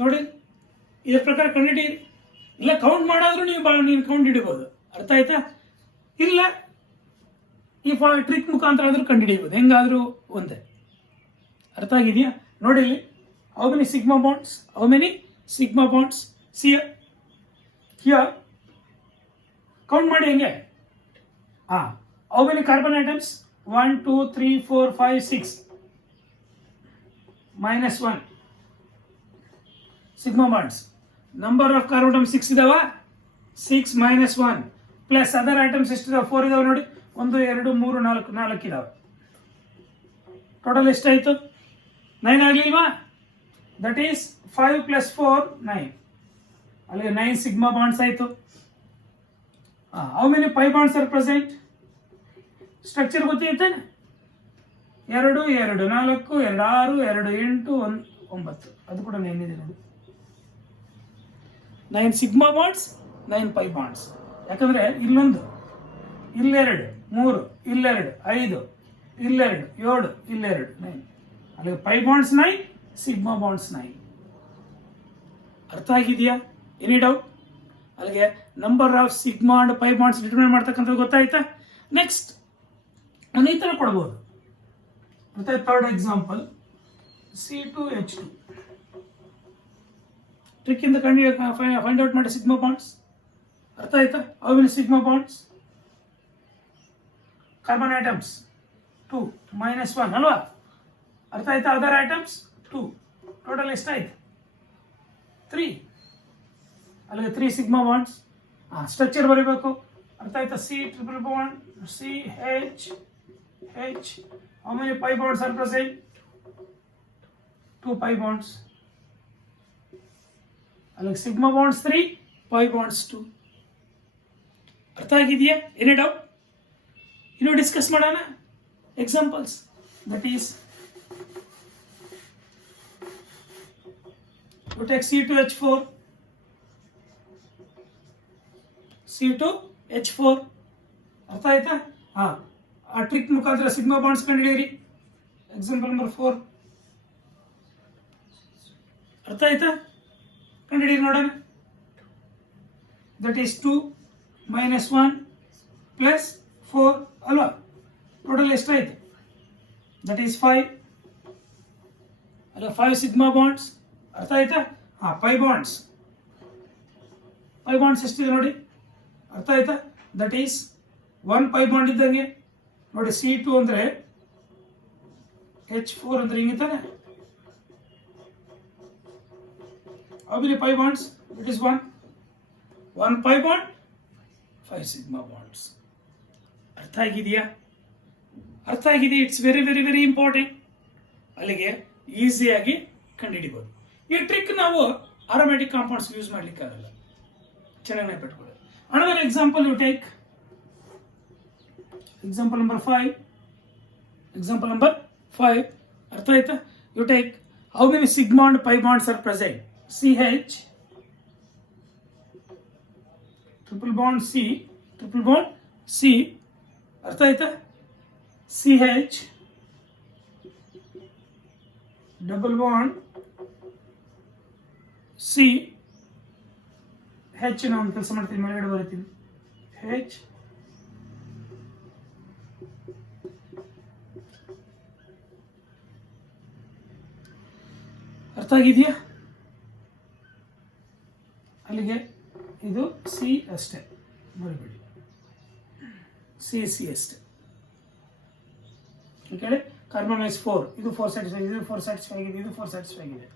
ನೋಡಿ, ಇದ್ರ ಪ್ರಕಾರ ಕಂಡುಹಿಡಿಯಿರಿ. ಇಲ್ಲ ಕೌಂಟ್ ಮಾಡಾದ್ರೂ ನೀವು ಕೌಂಟ್ ಹಿಡಿಬಹುದು. ಅರ್ಥ ಆಯ್ತಾ? ಇಲ್ಲ ಈ ಟ್ರಿಕ್ ಮುಖಾಂತರ ಆದ್ರೂ ಕಂಡುಹಿಡಿಯಬಹುದು. ಹೆಂಗಾದ್ರೂ ಒಂದೇ. ಅರ್ಥ ಆಗಿದೆಯಾ? ನೋಡಿ ಇಲ್ಲಿ how many sigma bonds see here count ಮಾಡಿ ಹೆಂಗೆ. How many carbon atoms? 1 2 3 4 5 6 -1 sigma bonds. Number of carbon atoms 6 ಇದಾವ. 6 -1 ಪ್ಲಸ್ ಅದರ್ ಐಟಮ್ಸ್ ಎಷ್ಟಿದಾವೆ? 4 ಇದಾವೆ ನೋಡಿ. 1 2 3 4 ಇದಾವೆ. ಟೋಟಲ್ ಎಷ್ಟಾಯಿತು? 9 ಆಗಲಿಲ್ವಾ? That is 5 + 4 9. ಅಲ್ಲಿಗೆ 9 ಸಿಗ್ಮಾ ಬಾಂಡ್ಸ್ ಆಯಿತು. How many pi bonds are present? Structure ಗೊತ್ತಿರುತ್ತೆ. 2 2 4 2 6 2 8 1 9. ಅದು ಕೂಡ 9 ಇದೆ ನೋಡಿ. 9 ಸಿಗ್ಮಾ ಬಾಂಡ್ಸ್, 9 ಪೈ ಬಾಂಡ್ಸ್. ಯಾಕಂದ್ರೆ ಇಲ್ಲೊಂದು, ಇಲ್ಲೆರಡು, 3, ಇಲ್ಲೆರಡು, 5, ಇಲ್ಲೆರಡು, 7, ಇಲ್ಲೆರಡು, 9. ಅಲ್ಲಿಗೆ ಪೈ ಬಾಂಡ್ಸ್ 9, ಸಿಗ್ಮಾ ಬಾಂಡ್ಸ್ 9. ಅರ್ಥ ಆಗಿದೆಯಾ? Any doubt? ಅಲ್ಲಿಗೆ number of sigma and pi bonds determine ಮಾಡ್ತಕ್ಕಂಥದ್ದು ಗೊತ್ತಾಯ್ತಾ? ನೆಕ್ಸ್ಟ್ ಒಂದು ಈ ಥರ ಕೊಡ್ಬೋದು. ಮತ್ತೆ ಥರ್ಡ್ ಎಕ್ಸಾಂಪಲ್, C2H2. ಟ್ರಿಕ್ ಇಂದ ಫೈಂಡ್ ಔಟ್ ಮಾಡಿ ಸಿಗ್ಮಾ ಬಾಂಡ್ಸ್. ಅರ್ಥ ಆಯ್ತಾ? How many sigma bonds? Carbon atoms 2 - 1 ಅಲ್ವಾ? ಅರ್ಥ ಆಯ್ತಾ? Other items 2. ಟೋಟಲ್ ಎಷ್ಟಾಯ್ತು? 3. ಅಲ್ಲಿಗೆ 3 ಸಿಗ್ಮಾ ಬಾಂಡ್ಸ್. ಸ್ಟ್ರಕ್ಚರ್ ಬರೀಬೇಕು. ಅರ್ಥ ಆಯ್ತಾ? C triple bond, CH. How many pi bonds are present? 2 pi bonds. ಅಲ್ಲಿಗೆ ಸಿಗ್ಮಾ ಬಾಂಡ್ಸ್ 3, ಪೈ ಬಾಂಡ್ಸ್ 2. ಅರ್ಥ ಆಗಿದೆಯಾ? Any doubt? ಇನ್ನು ಡಿಸ್ಕಸ್ ಮಾಡೋಣ examples. That is you take C2H4. C2H4 ಅರ್ಥ ಆಯ್ತಾ? ಆ ಟ್ರಿಕ್ ಮುಖಾಂತರ ಸಿಗ್ಮಾ ಬಾಂಡ್ಸ್ ಕಂಡುಹಿಡಿಯಿರಿ. Example number 4. ಅರ್ಥ ಆಯ್ತಾ? ಕಂಡುಹಿಡಿಯಿರಿ ನೋಡೋಣ. ದಟ್ ಈಸ್ 2 - 1 + 4 ಅಲ್ವಾ? ಟೋಟಲ್ ಎಷ್ಟಾಯ್ತು? That is 5. ಅಲ್ಲ 5 ಸಿಗ್ಮಾ ಬಾಂಡ್ಸ್. ಅರ್ಥ ಆಯ್ತಾ? ಪೈ ಬಾಂಡ್ಸ್ ಎಷ್ಟಿದೆ ನೋಡಿ. ಅರ್ಥ ಆಯ್ತಾ? ದಟ್ ಈಸ್ 1 ಪೈ ಬಾಂಡ್ ಇದ್ದಂಗೆ ನೋಡಿ. C2 ಅಂದ್ರೆ H4 ಅಂದ್ರೆ ಹಿಂಗೆ ತಾನೆ. How many pi bonds? It is 1. 1 pi bond, 5 sigma bonds. ಅರ್ಥ ಆಗಿದೆಯಾ? ಅರ್ಥ ಆಗಿದೆ. It's very very very important. ಅಲ್ಲಿಗೆ ಈಸಿಯಾಗಿ ಕಂಡುಹಿಡಿಬಹುದು. ಈ ಟ್ರಿಕ್ ನಾವು ಆರೋಮ್ಯಾಟಿಕ್ ಕಾಂಪೌಂಡ್ಸ್ ಯೂಸ್ ಮಾಡ್ಲಿಕ್ಕೆ ಆಗಲ್ಲ. ಚೆನ್ನಾಗಿ ನೆನಪಿಟ್ಕೊಳ್ಳಿ. Another example you take. Example number 5. ಅರ್ಥ ಆಯ್ತಾ? You take how many sigma and pi bonds are present? CH triple bond C. ಅರ್ಥ ಆಯ್ತಾ? CH double bond C. H ನಾನು ಕೆಲಸ ಮಾಡ್ತೀನಿ, ಮೇಲ್ಗಡೆ ಬರೀತೀನಿ. H ಅರ್ಥ ಆಗಿದೆಯಾ? ಅಲ್ಲಿಗೆ ಇದು C ಅಷ್ಟೇ, ಬರಿಬಿಡಿ. C ಅಷ್ಟೇ. ಓಕೆ. Carbon is 4. ಇದು 4 ಸ್ಯಾಟಿಸ್ಫೈ ಆಗಿದೆ, ಇದು 4 ಸ್ಯಾಟಿಸ್ಫೈ ಆಗಿದೆ, ಇದು 4 ಸ್ಯಾಟಿಸ್ಫೈ ಆಗಿದೆ.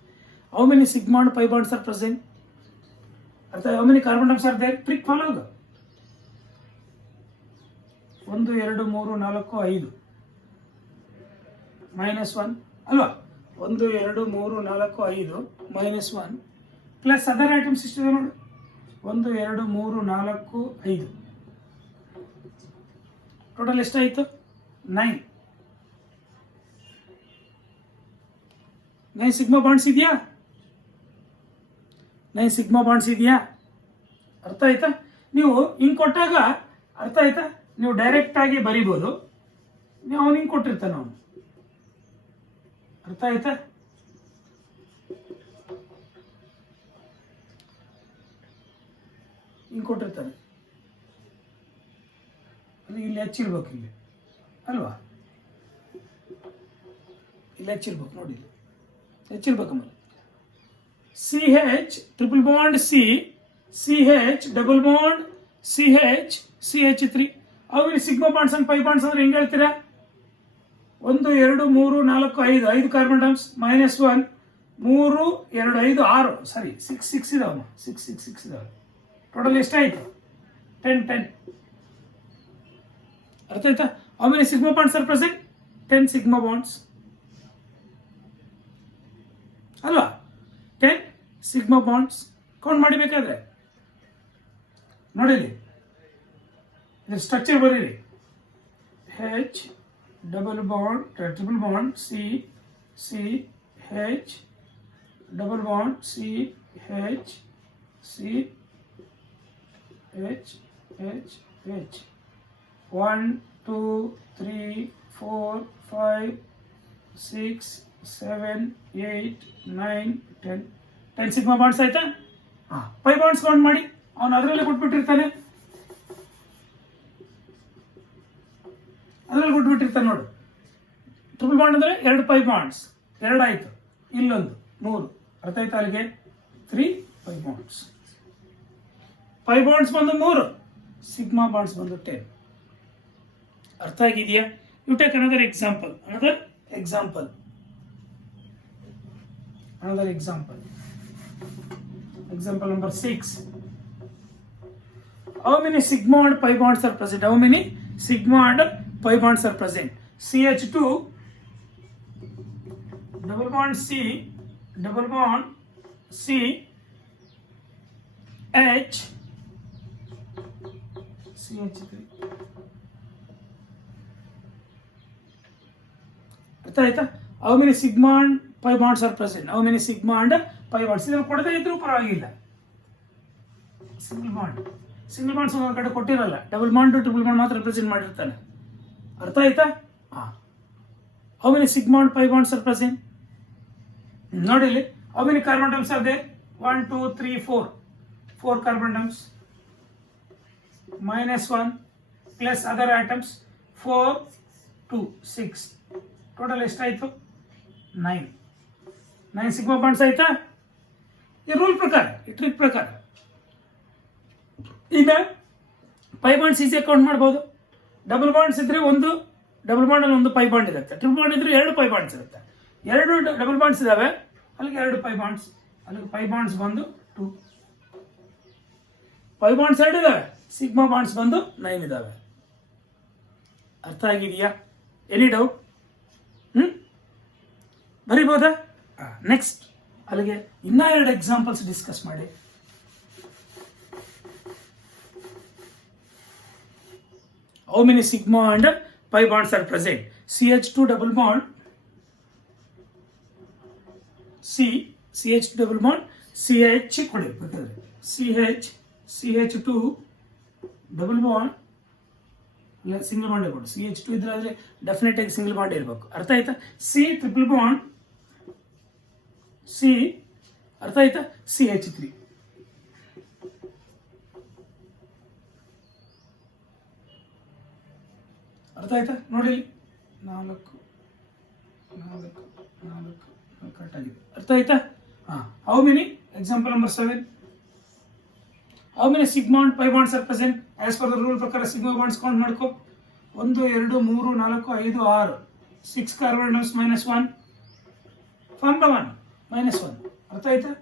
How many sigma and pi bonds are present? ಅರ್ಥ? How many carbon atoms are there? Trick follow. 1 2 3 4 5 -1 ಅಲ್ವಾ? 1 2 3 4 5 -1 ಪ್ಲಸ್ ಅದರ್ ಐಟಮ್ಸ್ ಇಷ್ಟಿದೆ ನೋಡಿ. 1 2 3 4 5. ಟೋಟಲ್ ಎಷ್ಟಾಯಿತು? 9 ಸಿಗ್ಮಾ ಬಾಂಡ್ಸ್ ಇದೆಯಾ? 9 ಸಿಗ್ಮಾ ಬಾಂಡ್ಸ್ ಇದೆಯಾ? ಅರ್ಥ ಆಯ್ತಾ? ನೀವು ಹಿಂಗೆ ಕೊಟ್ಟಾಗ ಅರ್ಥ ಆಯ್ತಾ? ನೀವು ಡೈರೆಕ್ಟ್ ಆಗಿ ಬರಿಬೋದು. ನೀವು ಅವನು ಹಿಂಗೆ ಕೊಟ್ಟಿರ್ತಾನೆ ಅವನು. ಅರ್ಥ ಆಯ್ತಾ? ಹಿಂಗೆ ಕೊಟ್ಟಿರ್ತಾನೆ. ಅದು ಇಲ್ಲಿ ಹೆಚ್ಚಿರ್ಬೇಕು, ಇಲ್ಲಿ ಅಲ್ವಾ? ಇಲ್ಲಿ ಹೆಚ್ಚಿರ್ಬೇಕು ನೋಡಿ, ಇಲ್ಲಿ ಹೆಚ್ಚಿರ್ಬೇಕಮ್ಮ. CH triple bond C, CH double bond CH3. ಅವು sigma bonds and pi bonds ಅಂದ್ರೆ ಹೆಂಗೆ ಹೇಳ್ತೀರಾ? 1 2 3 4 5 ಕಾರ್ಬನ್ ಡಮ್ಸ್ -1 3 2 5 6 ಸರಿ 6 ಇದಾವಮ್ಮ. 6 ಇದಾವೆ. ಟೋಟಲ್ ಎಷ್ಟಾಯ್ತು? 10. ಅರ್ಥ ಆಯ್ತಾ? How many sigma bonds are present? 10 sigma bonds. ಅಲ್ವಾ? 10 ಸಿಗ್ಮಾ ಬಾಂಡ್ಸ್ ಕೌಂಟ್ ಮಾಡಿಬೇಕಾದ್ರೆ ನೋಡಿರಿ, ಇದ್ರ ಸ್ಟ್ರಕ್ಚರ್ ಬರೀರಿ. H double bond triple bond C C H double bond C H C H H H 1 2 3 4 5 6 7 8 9 10 sigma bonds ಆಯ್ತಾ? Pi bonds count ಮಾಡಿ. ಅವನು ಅದರಲ್ಲೇ ಕೊಟ್ಬಿಟ್ಟಿರ್ತಾನೆ, ನೋಡು. Triple bond ಅಂದರೆ 2 ಪೈ ಬಾಂಡ್ಸ್, 2 ಆಯಿತು, ಇಲ್ಲೊಂದು 3, ಅರ್ಥ ಆಯ್ತಾ? ಅಲ್ಲಿಗೆ 3 ಪೈ ಬಾಂಡ್ಸ್. ಪೈ ಬಾಂಡ್ಸ್ ಬಂದು 3, ಸಿಗ್ಮಾ ಬಾಂಡ್ಸ್ ಬಂದು 10. ಅರ್ಥ ಆಗಿದೆಯಾ? You take another example. Example number 6. How many sigma and pi bonds are present? CH2 double bond C H CH3. ಅರ್ಥ ಆಯ್ತಾ? How many sigma and pi bonds are present? ಇದನ್ನು ಕೊಡದೇ ಇದ್ರೂ ಪರವಾಗಿಲ್ಲ. ಸಿಂಗಲ್ ಬಾಂಡ್ಸ್ ಒಂದು ಕಡೆ ಕೊಟ್ಟಿರಲ್ಲ, ಡಬಲ್ ಬಾಂಡ್ ಟ್ರಿಪಲ್ ಬಾಂಡ್ ಮಾತ್ರ ರಿಪ್ರೆಸೆಂಟ್ ಮಾಡಿರ್ತಾನೆ. ಅರ್ಥ ಆಯ್ತಾ? How many sigma and pi bonds are present? ನೋಡಿ ಇಲ್ಲಿ, how many carbon atoms are there? 1 2 3 4 carbon atoms -1 plus other atoms 4 2 6 total ಎಷ್ಟಾಯ್ತು? 9 ಸಿಗ್ಮಾ ಬಾಂಡ್ಸ್ ಆಯ್ತಾ? ಈ ರೂಲ್ ಪ್ರಕಾರ, ಈ ಟ್ರಿಕ್ ಪ್ರಕಾರ. ಈಗ ಪೈ ಬಾಂಡ್ಸ್ ಈಸಿಯಾಗಿ ಕೌಂಟ್ ಮಾಡ್ಬೋದು. ಡಬಲ್ ಬಾಂಡ್ಸ್ ಇದ್ರೆ ಒಂದು ಡಬಲ್ ಬಾಂಡ್ ಅಲ್ಲಿ ಒಂದು ಪೈ ಬಾಂಡ್ ಇರುತ್ತೆ, ಟ್ರಿಪಲ್ ಬಾಂಡ್ ಇದ್ರೆ 2 ಪೈ ಬಾಂಡ್ಸ್ ಇರುತ್ತೆ. 2 ಡಬಲ್ ಬಾಂಡ್ಸ್ ಇದಾವೆ, ಅಲ್ಲಿಗೆ 2 ಪೈ ಬಾಂಡ್ಸ್, ಅಲ್ಲಿಗೆ ಪೈ ಬಾಂಡ್ಸ್ ಬಂದು 2. ಪೈ ಬಾಂಡ್ಸ್ 2 ಇದಾವೆ, ಸಿಗ್ಮಾ ಬಾಂಡ್ಸ್ ಬಂದು 9 ಇದಾವೆ. ಅರ್ಥ ಆಗಿದೆಯಾ? Any doubt? ಬರಿಬೋದಾ? ನೆಕ್ಸ್ಟ್ ಅಲ್ಲಿಗೆ ಇನ್ನ 2 ಎಕ್ಸಾಂಪಲ್ಸ್ ಡಿಸ್ಕಸ್ ಮಾಡಿ. How many sigma and pi bonds are present? CH2 double bond CH2 double bond CH ಕೊಡಿ ಬೇಕಾದ್ರೆ CH2 double bond single bond ಇರ್ಬೋದು. CH2 ಇದ್ರೆ ಆದರೆ ಡೆಫಿನೆಟ್ ಆಗಿ ಸಿಂಗಲ್ ಬಾಂಡ್ ಇರಬೇಕು. ಅರ್ಥ ಆಯ್ತಾ? C ಟ್ರಿಪಲ್ ಬಾಂಡ್ C, ಅರ್ಥ ಆಯ್ತಾ? CH3. ಅರ್ಥ ಆಯ್ತಾ? ನೋಡಿ 4 ಕರೆಕ್ಟ್ ಆಗಿದೆ. ಅರ್ಥ ಆಯ್ತಾ? How many? Example number 7. How many sigma and pi bonds are present? As per the rule ಪ್ರಕಾರ ಸಿಗ್ಮಾ ಬಾಂಡ್ಸ್ ಕೌಂಟ್ ಮಾಡ್ಕೋ. 1 2 3 4 5 6 6 ಕಾರ್ಬನ್ ಆಟಮ್ಸ್ -1 ಫಾರ್ಮ್ 1 -1. ಅರ್ಥ ಆಯ್ತಾ?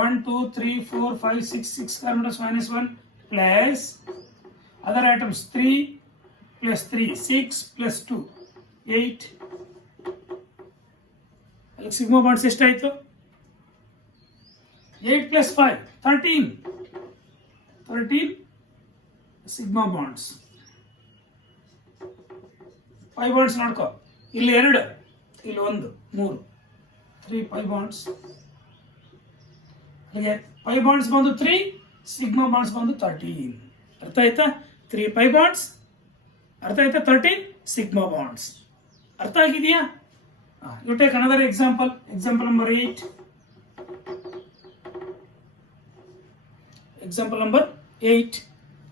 1 2 3 4 5 6 carbon atoms -1 plus other atoms 3 plus 3 6 plus 2 8. ಅಲ್ಲಿ ಸಿಗ್ಮಾ ಬಾಂಡ್ಸ್ ಎಷ್ಟಾಯ್ತು? 8 plus 5 13 sigma bonds. Pi bonds ನೋಡ್ಕೋ, ಇಲ್ಲಿ 2 ಇಲ್ಲಿ 1 3 3 pi bonds. ಹಾಗೆ ಪೈ ಬಾಂಡ್ಸ್ ಬಂದು 3, ಸಿಗ್ಮಾ ಬಾಂಡ್ಸ್ ಬಂದು 13. ಅರ್ಥ ಆಯ್ತಾ? 3 ಪೈ ಬಾಂಡ್ಸ್, ಅರ್ಥ ಆಯ್ತಾ? 13 ಸಿಗ್ಮಾ ಬಾಂಡ್ಸ್. ಅರ್ಥ ಆಗಿದೆಯಾ? You take another example number 8.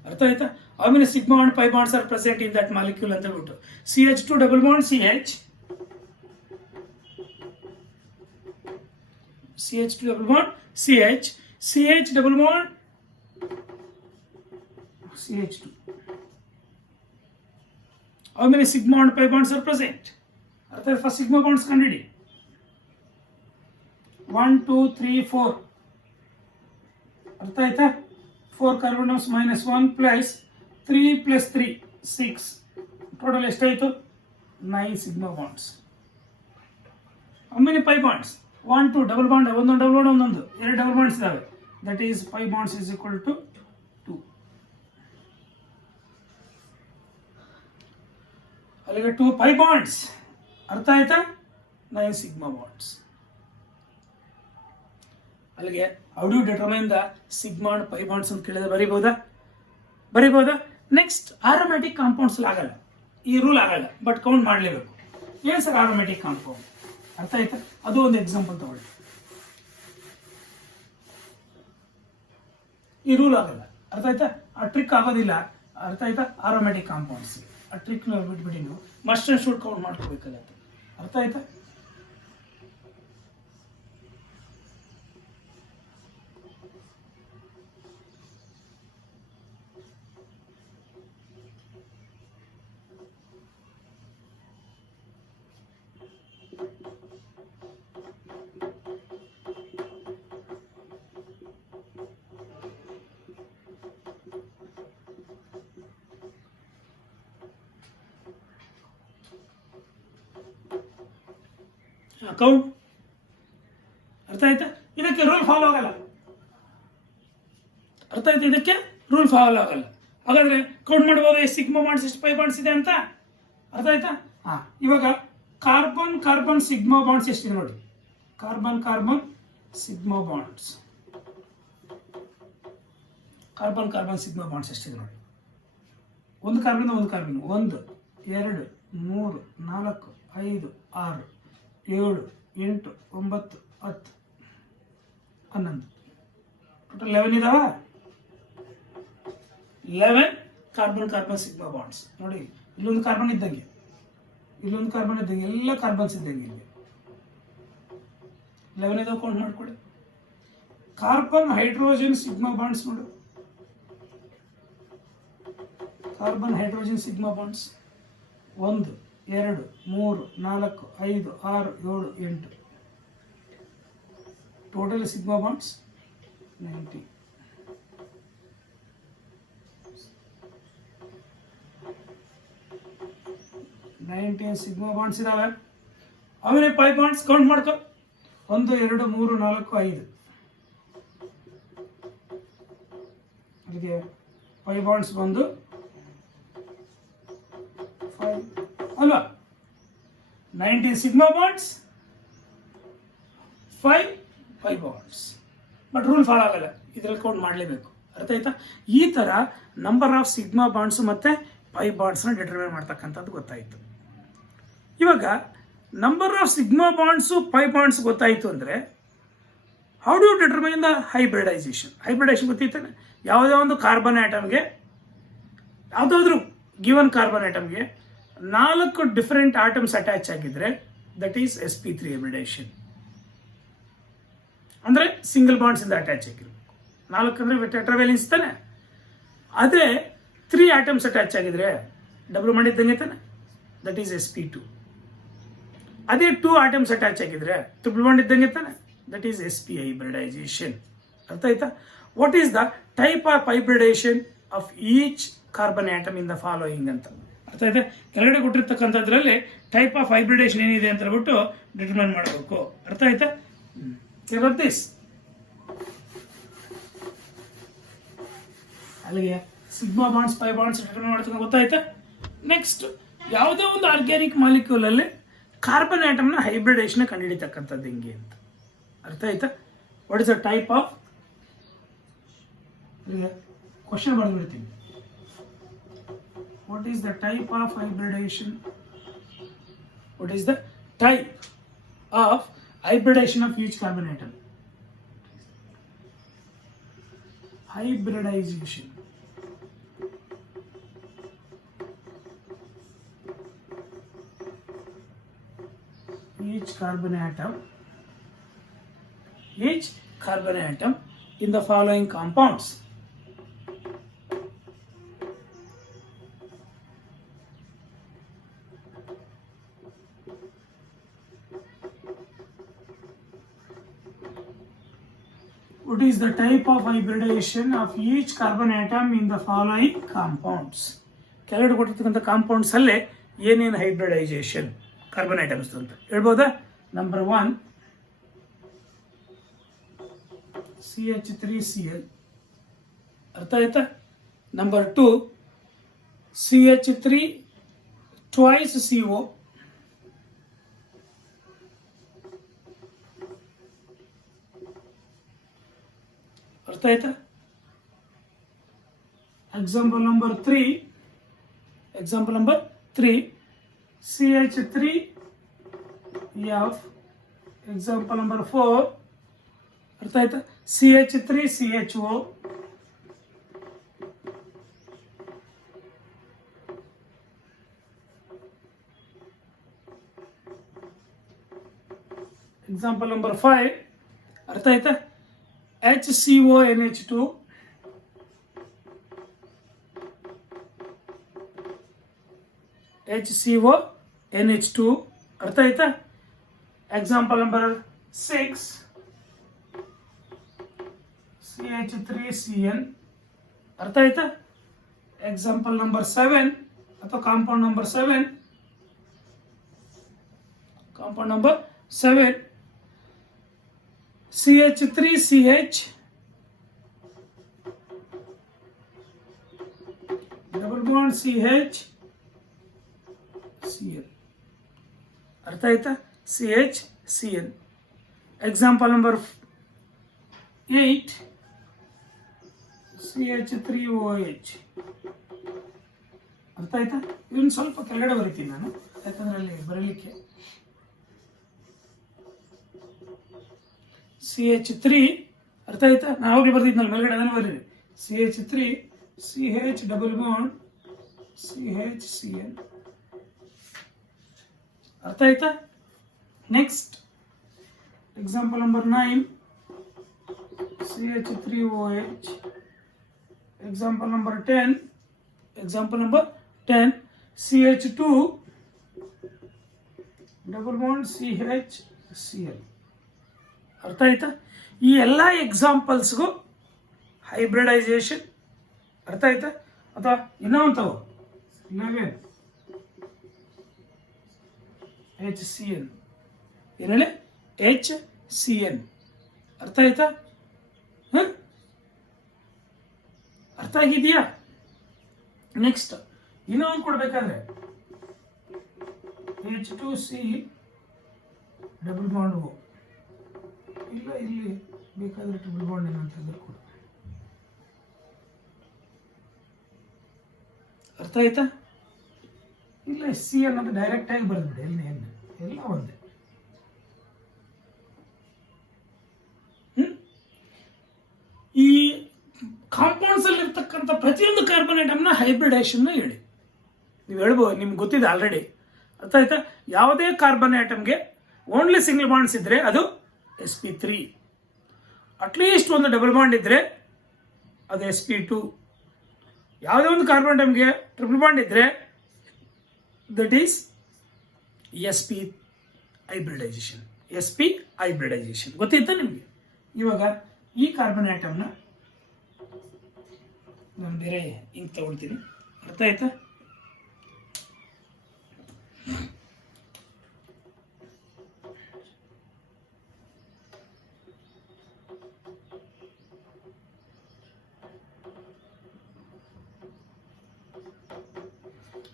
ಅರ್ಥ ಆಯ್ತಾ? How many sigma and pi bonds are present in that molecule ಅಂತ ಹೇಳ್ಬಿಟ್ಟು. CH2 double bond CH2 double bond CH double bond CH2. How many sigma and pi bonds are present? Arthur first sigma bonds ಕಂಡುಹಿಡಿ. 1 2 3 4. ಅರ್ಥ ಆಯ್ತಾ? 4 carbon -1 plus 3 plus 3 6. Total ಎಷ್ಟಾಯಿತು? 9 sigma bonds. How many pi bonds? 1 2 double bond, ಒಂದೊಂದು double bond, ಒಂದೊಂದು 2 double bonds ಇದಾವೆ. That is 5 bonds is equal to 2. ಅಲ್ಲಿಗೆ 2 5 bonds. ಅರ್ಥ ಆಯ್ತಾ? 9 sigma bonds. ಅಲ್ಲಿಗೆ how do determine the sigma and pi bonds ಅಂತ ಕೇಳಿದ್ರೆ ಬರೀಬೋದಾ? ನೆಕ್ಸ್ಟ್ ಆರೋಮ್ಯಾಟಿಕ್ ಕಾಂಪೌಂಡ್ಸ್ ಆಗಲ್ಲ, ಈ ರೂಲ್ ಆಗಲ್ಲ, ಬಟ್ ಕೌಂಟ್ ಮಾಡಲೇಬೇಕು. ಏನು ಸರ್ ಆರೋಮ್ಯಾಟಿಕ್ ಕಾಂಪೌಂಡ್? ಅರ್ಥ ಆಯ್ತಾ? ಅದು ಒಂದು ಎಕ್ಸಾಂಪಲ್ ತಗೊಳ್ಳಿ. ಈ ರೂಲ್ ಆಗಲ್ಲ, ಅರ್ಥ ಆಯ್ತಾ? ಆ ಟ್ರಿಕ್ ಆಗೋದಿಲ್ಲ, ಅರ್ಥ ಆಯ್ತಾ? ಆರೋಮ್ಯಾಟಿಕ್ ಕಾಂಪೌಂಡ್ಸ್ ಆ ಟ್ರಿಕ್ ಬಿಟ್ಬಿಟ್ಟು ನೀವು ಮಸ್ಟ್ ಅಂಡ್ ಶುಡ್ ಕೌಂಟ್ ಮಾಡ್ಕೋಬೇಕಾಗತ್ತೆ. ಅರ್ಥ ಆಯ್ತಾ? ಕೌಂಟ್. ಅರ್ಥ ಆಯ್ತಾ? ಇದಕ್ಕೆ ರೂಲ್ ಫಾಲೋ ಆಗಲ್ಲ. ಅರ್ಥ ಆಯ್ತಾ? ಇದಕ್ಕೆ ರೂಲ್ ಫಾಲೋ ಆಗಲ್ಲ. ಹಾಗಾದ್ರೆ ಕೌಂಟ್ ಮಾಡ್ಬೋದು ಎಷ್ಟು ಸಿಗ್ಮಾ ಬಾಂಡ್ಸ್, ಎಷ್ಟು ಪೈ ಬಾಂಡ್ಸ್ ಇದೆ ಅಂತ. ಅರ್ಥ ಆಯ್ತಾ? ಇವಾಗ ಕಾರ್ಬನ್ ಕಾರ್ಬನ್ ಸಿಗ್ಮಾ ಬಾಂಡ್ಸ್ ಎಷ್ಟಿದೆ ನೋಡಿ. Carbon carbon sigma bonds, carbon carbon sigma bonds ಎಷ್ಟಿದೆ ನೋಡಿ. ಒಂದು ಕಾರ್ಬನ್ 1 2 3 4 5 6 7 8 9 10 11 ಟೋಟಲ್ 11 ಇದಾವ. 11 ಕಾರ್ಬನ್ ಕಾರ್ಬನ್ ಸಿಗ್ಮಾ ಬಾಂಡ್ಸ್ ನೋಡಿ. ಇಲ್ಲೊಂದು ಕಾರ್ಬನ್ ಇದ್ದಂಗೆ, ಇಲ್ಲೊಂದು ಕಾರ್ಬನ್ ಇದ್ದಂಗೆ, ಎಲ್ಲ ಕಾರ್ಬನ್ಸ್ ಇದ್ದಂಗೆ ಇಲ್ಲಿ 11 ಇದಾವೆ. ಕೌಂಟ್ ಮಾಡ್ಕೊಳ್ಳಿ. ಕಾರ್ಬನ್ ಹೈಡ್ರೋಜನ್ ಸಿಗ್ಮಾ ಬಾಂಡ್ಸ್ ನೋಡು. Carbon hydrogen sigma bonds 1 2 3 4 5 6 7 8 total sigma bonds 90. Sigma bonds ಇದಾವೆ. ಅವನೇ 5 ಬಾಂಡ್ಸ್ ಕೌಂಟ್ ಮಾಡ್ಕೊ. 1 2 3 4 5 ಅದಕ್ಕೆ 5 ಬಾಂಡ್ಸ್ ಬಂದು 5 ಅಲ್ವಾ. 19 sigma bonds, 5 bonds. But rule follow ಆಗಲ್ಲ, ಇದ್ರಲ್ಲಿ ಕೌಂಟ್ ಮಾಡಲೇಬೇಕು. ಅರ್ಥ ಆಯ್ತಾ? ಈ ತರ ನಂಬರ್ ಆಫ್ ಸಿಗ್ಮಾ ಬಾಂಡ್ಸ್ ಮತ್ತೆ 5 ಬಾಂಡ್ಸ್ನ ಡಿಟರ್ಮೈನ್ ಮಾಡ್ತಕ್ಕಂಥದ್ದು ಗೊತ್ತಾಯಿತು. ಇವಾಗ number of sigma bonds 5 bonds ಗೊತ್ತಾಯಿತು ಅಂದರೆ how do determine the hybridisation. Hybridisation ಗೊತ್ತಿತ್ತಾನೆ. ಯಾವುದೇ ಒಂದು ಕಾರ್ಬನ್ ಆಟಮ್ಗೆ, ಯಾವುದಾದ್ರೂ ಗಿವನ್ ಕಾರ್ಬನ್ ಆಟಮ್ಗೆ 4 ಡಿಫರೆಂಟ್ ಆಟಮ್ಸ್ ಅಟ್ಯಾಚ್ ಆಗಿದ್ರೆ ದಟ್ ಈಸ್ sp3 ಹೈಬ್ರಿಡೇಷನ್. ಅಂದರೆ ಸಿಂಗಲ್ ಬಾಂಡ್ಸ್ ಇಂದ ಅಟ್ಯಾಚ್ ಆಗಿರ್ಬೇಕು. 4 ಅಂದರೆ ಟೆಟ್ರಾವೇಲೆನ್ಸ್ ತಾನೆ. ಅದೇ 3 ಆಟಮ್ಸ್ ಅಟ್ಯಾಚ್ ಆಗಿದ್ರೆ ಡಬಲ್ ಬಾಂಡ್ ಇದ್ದಂಗೆ ತಾನೆ, ದಟ್ ಈಸ್ sp2. ಅದೇ 2 ಆಟಮ್ಸ್ ಅಟ್ಯಾಚ್ ಆಗಿದ್ರೆ ಟ್ರಿಪಲ್ ಬಾಂಡ್ ಇದ್ದಂಗೆ ತಾನೆ, ದಟ್ ಈಸ್ sp ಹೈಬ್ರಿಡೈಸೇಷನ್. ಅರ್ಥ ಆಯ್ತಾ? What is the type of hybridization of each carbon atom in the following ಅಂತ. ಅರ್ಥ ಆಯ್ತಾ? ಕೆಳಗಡೆ ಕೊಟ್ಟಿರ್ತಕ್ಕಂಥದ್ರಲ್ಲಿ ಟೈಪ್ ಆಫ್ ಹೈಬ್ರಿಡೇಷನ್ ಏನಿದೆ ಅಂತ ಹೇಳ್ಬಿಟ್ಟು ಡಿಟರ್ಮೈನ್ ಮಾಡಬೇಕು. ಅರ್ಥ ಆಯ್ತಾ? ದಿಸ್ ಅಲ್ಲಿಗೆ ಸಿಗ್ಮಾ ಬಾಂಡ್ಸ್ 5 ಬಾಂಡ್ಸ್ ಡಿಟರ್ಮೈನ್ ಮಾಡ್ತಾರೆ. ಗೊತ್ತಾಯ್ತಾ? ನೆಕ್ಸ್ಟ್ ಯಾವುದೇ ಒಂದು ಆರ್ಗ್ಯಾನಿಕ್ ಮಾಲಿಕ್ಯೂಲ್ ಅಲ್ಲಿ ಕಾರ್ಬನ್ ಆಟಮ್ನ ಹೈಬ್ರಿಡೇಷನ್ ಕಂಡುಹಿಡಿತಕ್ಕಂಥದ್ದು ಹೆಂಗೆ ಅಂತ. ಅರ್ಥ ಆಯ್ತಾ? What is the type of, question ಬರೆದ್ಬಿಡ್ತೀನಿ. What is the type of hybridization? What is the type of hybridization of each carbon atom? Hybridization. Each carbon atom in the following compounds. What is the type of hybridization of each carbon atom in the following compounds? ಕೆಳಗಡೆ ಕೊಟ್ಟಿರ್ತಕ್ಕಂಥ compounds ಅಲ್ಲೇ ಏನೇನು hybridisation carbon atoms ಅಂತ ಹೇಳ್ಬೋದಾ? Number 1 CH3Cl. ಅರ್ಥ ಆಯ್ತಾ? Number 2 CH3 twice CO. ಅರ್ಥ ಆಯ್ತಾ? Example number 3 CH3F. Example number 4 ಅರ್ಥ ಆಯ್ತಾ? CH3CHO. ಎಕ್ಸಾಂಪಲ್ ನಂಬರ್ 5 ಅರ್ಥ ಆಯ್ತಾ? HCONH2. HCONH2 ಅರ್ಥ ಆಯ್ತಾ? Example number 6 CH3Cn. ಅರ್ಥ ಆಯ್ತಾ? ಎಕ್ಸಾಂಪಲ್ ನಂಬರ್ 7 ಅಥವಾ compound number 7 CH3CH double bond CHCl. ಅರ್ಥ ಆಯ್ತಾ? CHCl. Example number 8 CH3OH. ಅರ್ಥ ಆಯ್ತಾ? ಇದನ್ನು ಸ್ವಲ್ಪ ಕೆಳಗಡೆ ಬರಿತೀನಿ ನಾನು, ಯಾಕಂದ್ರೆ ಅಲ್ಲಿ ಬರಲಿಕ್ಕೆ. CH3 ಅರ್ಥ ಆಯ್ತಾ? ನಾನು ಅವಾಗಲೇ ಬರ್ತಿದ್ನಲ್ಲ ಮೇಲ್ಗಡೆ, ಅದನ್ನು ಬರೀರಿ. CH3 CH double bond CHCl. ಅರ್ಥ ಆಯ್ತಾ? Next example number 9 CH3OH. Example number 10 CH2 double bond CHCl. ಅರ್ಥ ಆಯ್ತಾ? ಈ ಎಲ್ಲ ಎಕ್ಸಾಂಪಲ್ಸ್ಗೂ ಹೈಬ್ರಿಡೈಸೇಷನ್. ಅರ್ಥ ಆಯ್ತಾ? ಅಥವಾ ಇನ್ನೂ ಅಂತವು 11 HCN. ಏನು ಹೇಳಿ? HCN. ಅರ್ಥ ಆಯ್ತಾ? ಅರ್ಥ ಆಗಿದೆಯಾ? ನೆಕ್ಸ್ಟ್ ಇನ್ನೊಂದು ಕೊಡ್ಬೇಕಾದ್ರೆ H2C ಡಬಲ್ ಬಾಂಡ್ O. ಇಲ್ಲ, ಇಲ್ಲಿ ಬೇಕಾದ್ರೆ ಟ್ರಿಬಲ್ ಬಾಂಡ್ ಏನಂತಂದ್ರೆ ಕೊಡು. ಅರ್ಥ ಆಯ್ತಾ? ಇಲ್ಲ, C ಅನ್ನೋದು ಡೈರೆಕ್ಟ್ ಆಗಿ ಬರೆದ್ಬಿಡಿ. ಎಲ್ಲ ಒಂದೇ. ಈ ಕಾಂಪೌಂಡ್ಸ್ ಅಲ್ಲಿ ಇರ್ತಕ್ಕಂಥ ಪ್ರತಿಯೊಂದು ಕಾರ್ಬನ್ ಐಟಮ್ನ ಹೈಬ್ರಿಡೇಷನ್ ಹೇಳಿ. ನೀವು ಹೇಳ್ಬೋದು, ನಿಮ್ಗೆ ಗೊತ್ತಿದೆ ಆಲ್ರೆಡಿ. ಅರ್ಥ ಆಯ್ತಾ? ಯಾವುದೇ ಕಾರ್ಬನ್ ಐಟಮ್ಗೆ ಓನ್ಲಿ ಸಿಂಗಲ್ ಬಾಂಡ್ಸ್ ಇದ್ರೆ ಅದು sp3. ಅಟ್ಲೀಸ್ಟ್ ಒಂದು ಡಬಲ್ ಬಾಂಡ್ ಇದ್ರೆ ಅದು sp2. ಯಾವುದೇ ಒಂದು ಕಾರ್ಬನ್ ಐಟಮ್ಗೆ ಟ್ರಿಪಲ್ ಬಾಂಡ್ ಇದ್ರೆ that is sp hybridisation. sp hybridisation ಗೊತ್ತಿತ್ತಾ ನಿಮಗೆ? ಇವಾಗ ಈ ಕಾರ್ಬನ್ ಐಟಮ್ನ ನಾನು ಬೇರೆ ಇಂಕ್ ತಗೊಳ್ತೀನಿ. ಅರ್ಥ ಆಯ್ತಾ?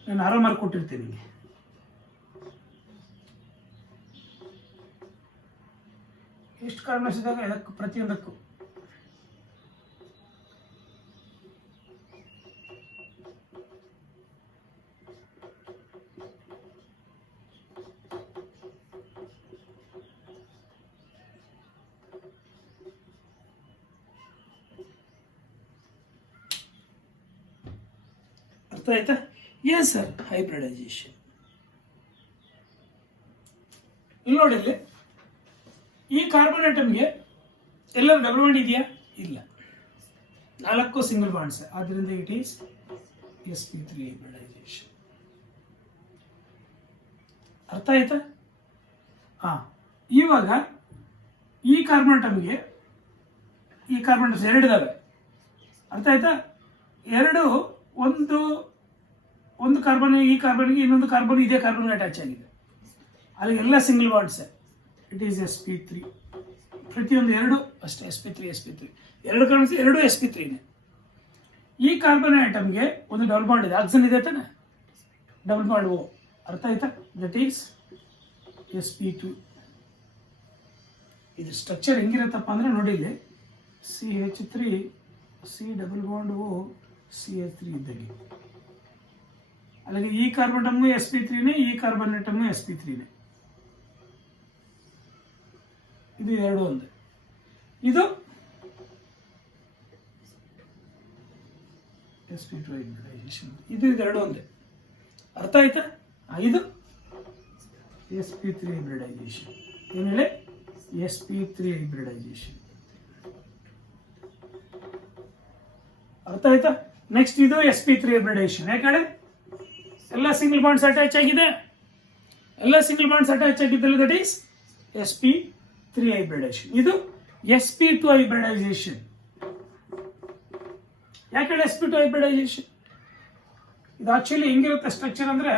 ನಾನು ಆರಾಮಾಗಿ ಕೊಟ್ಟಿರ್ತೀನಿ. ಎಷ್ಟು ಕಾರ್ಬನ್ಸ್ ಇದ್ದಾಗ ಇದಕ್ಕೆ ಪ್ರತಿಯೊಂದಕ್ಕೂ ಅರ್ಥ ಆಯ್ತಾ? Yes sir, hybridisation. ಇಲ್ಲಿ ನೋಡಿ, ಇಲ್ಲಿ ಈ ಕಾರ್ಬನ್ ಐಟಮ್ಗೆ ಎಲ್ಲರೂ ಡಬಲ್ ಬಾಂಡ್ ಇದೆಯಾ? ಇಲ್ಲ, 4 ಸಿಂಗಲ್ ಬಾಂಡ್ಸ್. ಆದ್ದರಿಂದ ಇಟ್ ಈಸ್ sp3 ಹೈಬ್ರಿಡೈಸೇಷನ್. ಅರ್ಥ ಆಯ್ತಾ? ಇವಾಗ ಈ ಕಾರ್ಬನ್ ಐಟಮ್ಗೆ ಈ ಕಾರ್ಬನ್ ಐಟಮ್ಸ್ 2 ಇದಾವೆ. ಅರ್ಥ ಆಯ್ತಾ? ಒಂದು ಕಾರ್ಬನ್, ಈ ಕಾರ್ಬನ್ಗೆ ಇನ್ನೊಂದು ಕಾರ್ಬನ್ ಇದೇ ಕಾರ್ಬನ್ ಅಟ್ಯಾಚ್ ಆಗಿದೆ. ಅಲ್ಲಿ ಎಲ್ಲ single bonds. It is sp3 ಪ್ರತಿಯೊಂದು ಎರಡು ಅಷ್ಟೇ sp3 ಎರಡು ಕಾಣಿಸಿ, ಎರಡು sp3ನೇ. ಈ ಕಾರ್ಬನ್ ಆಟಮ್ಗೆ ಒಂದು ಡಬಲ್ ಬಾಂಡ್ ಇದೆ, ಆಕ್ಸಿಜನ್ ಇದೆ ತಾನೆ, ಡಬಲ್ ಬಾಂಡ್ ಓ. ಅರ್ಥ ಆಯ್ತಾ? That is sp2. ಇದು ಸ್ಟ್ರಕ್ಚರ್ ಹೆಂಗಿರುತ್ತಪ್ಪ ಅಂದರೆ ನೋಡಿ, ಇಲ್ಲಿ CH3 C double bond O CH3 ಇದ್ದಾಗೆ. ಅಲ್ಲಿಗೆ ಈ ಕಾರ್ಬನ್ ಆಟಮ್ಗೂ sp3ನೇ, ಈ ಕಾರ್ಬನ್ ಆಟಮ್ಗೂ sp3ನೇ. ಇದು ಎರಡು ಒಂದೇ. ಇದು sp2 ಹೈಬ್ರಿಡೈಸೇಷನ್, ಇದು ಎರಡು ಒಂದೇ. ಅರ್ಥ ಆಯ್ತಾ? ಇದು sp3 ಹೈಬ್ರಿಡೈಸೇಷನ್. ಏನು ಹೇಳಿ? sp3 hybridisation. ಅರ್ಥ ಆಯ್ತಾ? ನೆಕ್ಸ್ಟ್ ಇದು sp3 ಹೈಬ್ರಿಡೇಷನ್. ಯಾಕಂದ್ರೆ ಎಲ್ಲ ಸಿಂಗಲ್ ಬಾಂಡ್ಸ್ ಅಟ್ಯಾಚ್ ಆಗಿದೆ, ಎಲ್ಲ ಸಿಂಗಲ್ ಬಾಂಡ್ಸ್ ಅಟ್ಯಾಚ್ ಆಗಿದ್ದಲ್ಲ, ದಟ್ ಈಸ್ sp3 ಹೈಬ್ರಿಡೇಷನ್. ಇದು sp2 ಹೈಬ್ರಿಡೈಸೇಷನ್. ಯಾಕಂದ್ರೆ sp2 ಹೈಬ್ರಿಡೈಸೇಷನ್ ಇದು ಆಕ್ಚುಲಿ ಹೆಂಗಿರುತ್ತೆ ಸ್ಟ್ರಕ್ಚರ್ ಅಂದ್ರೆ,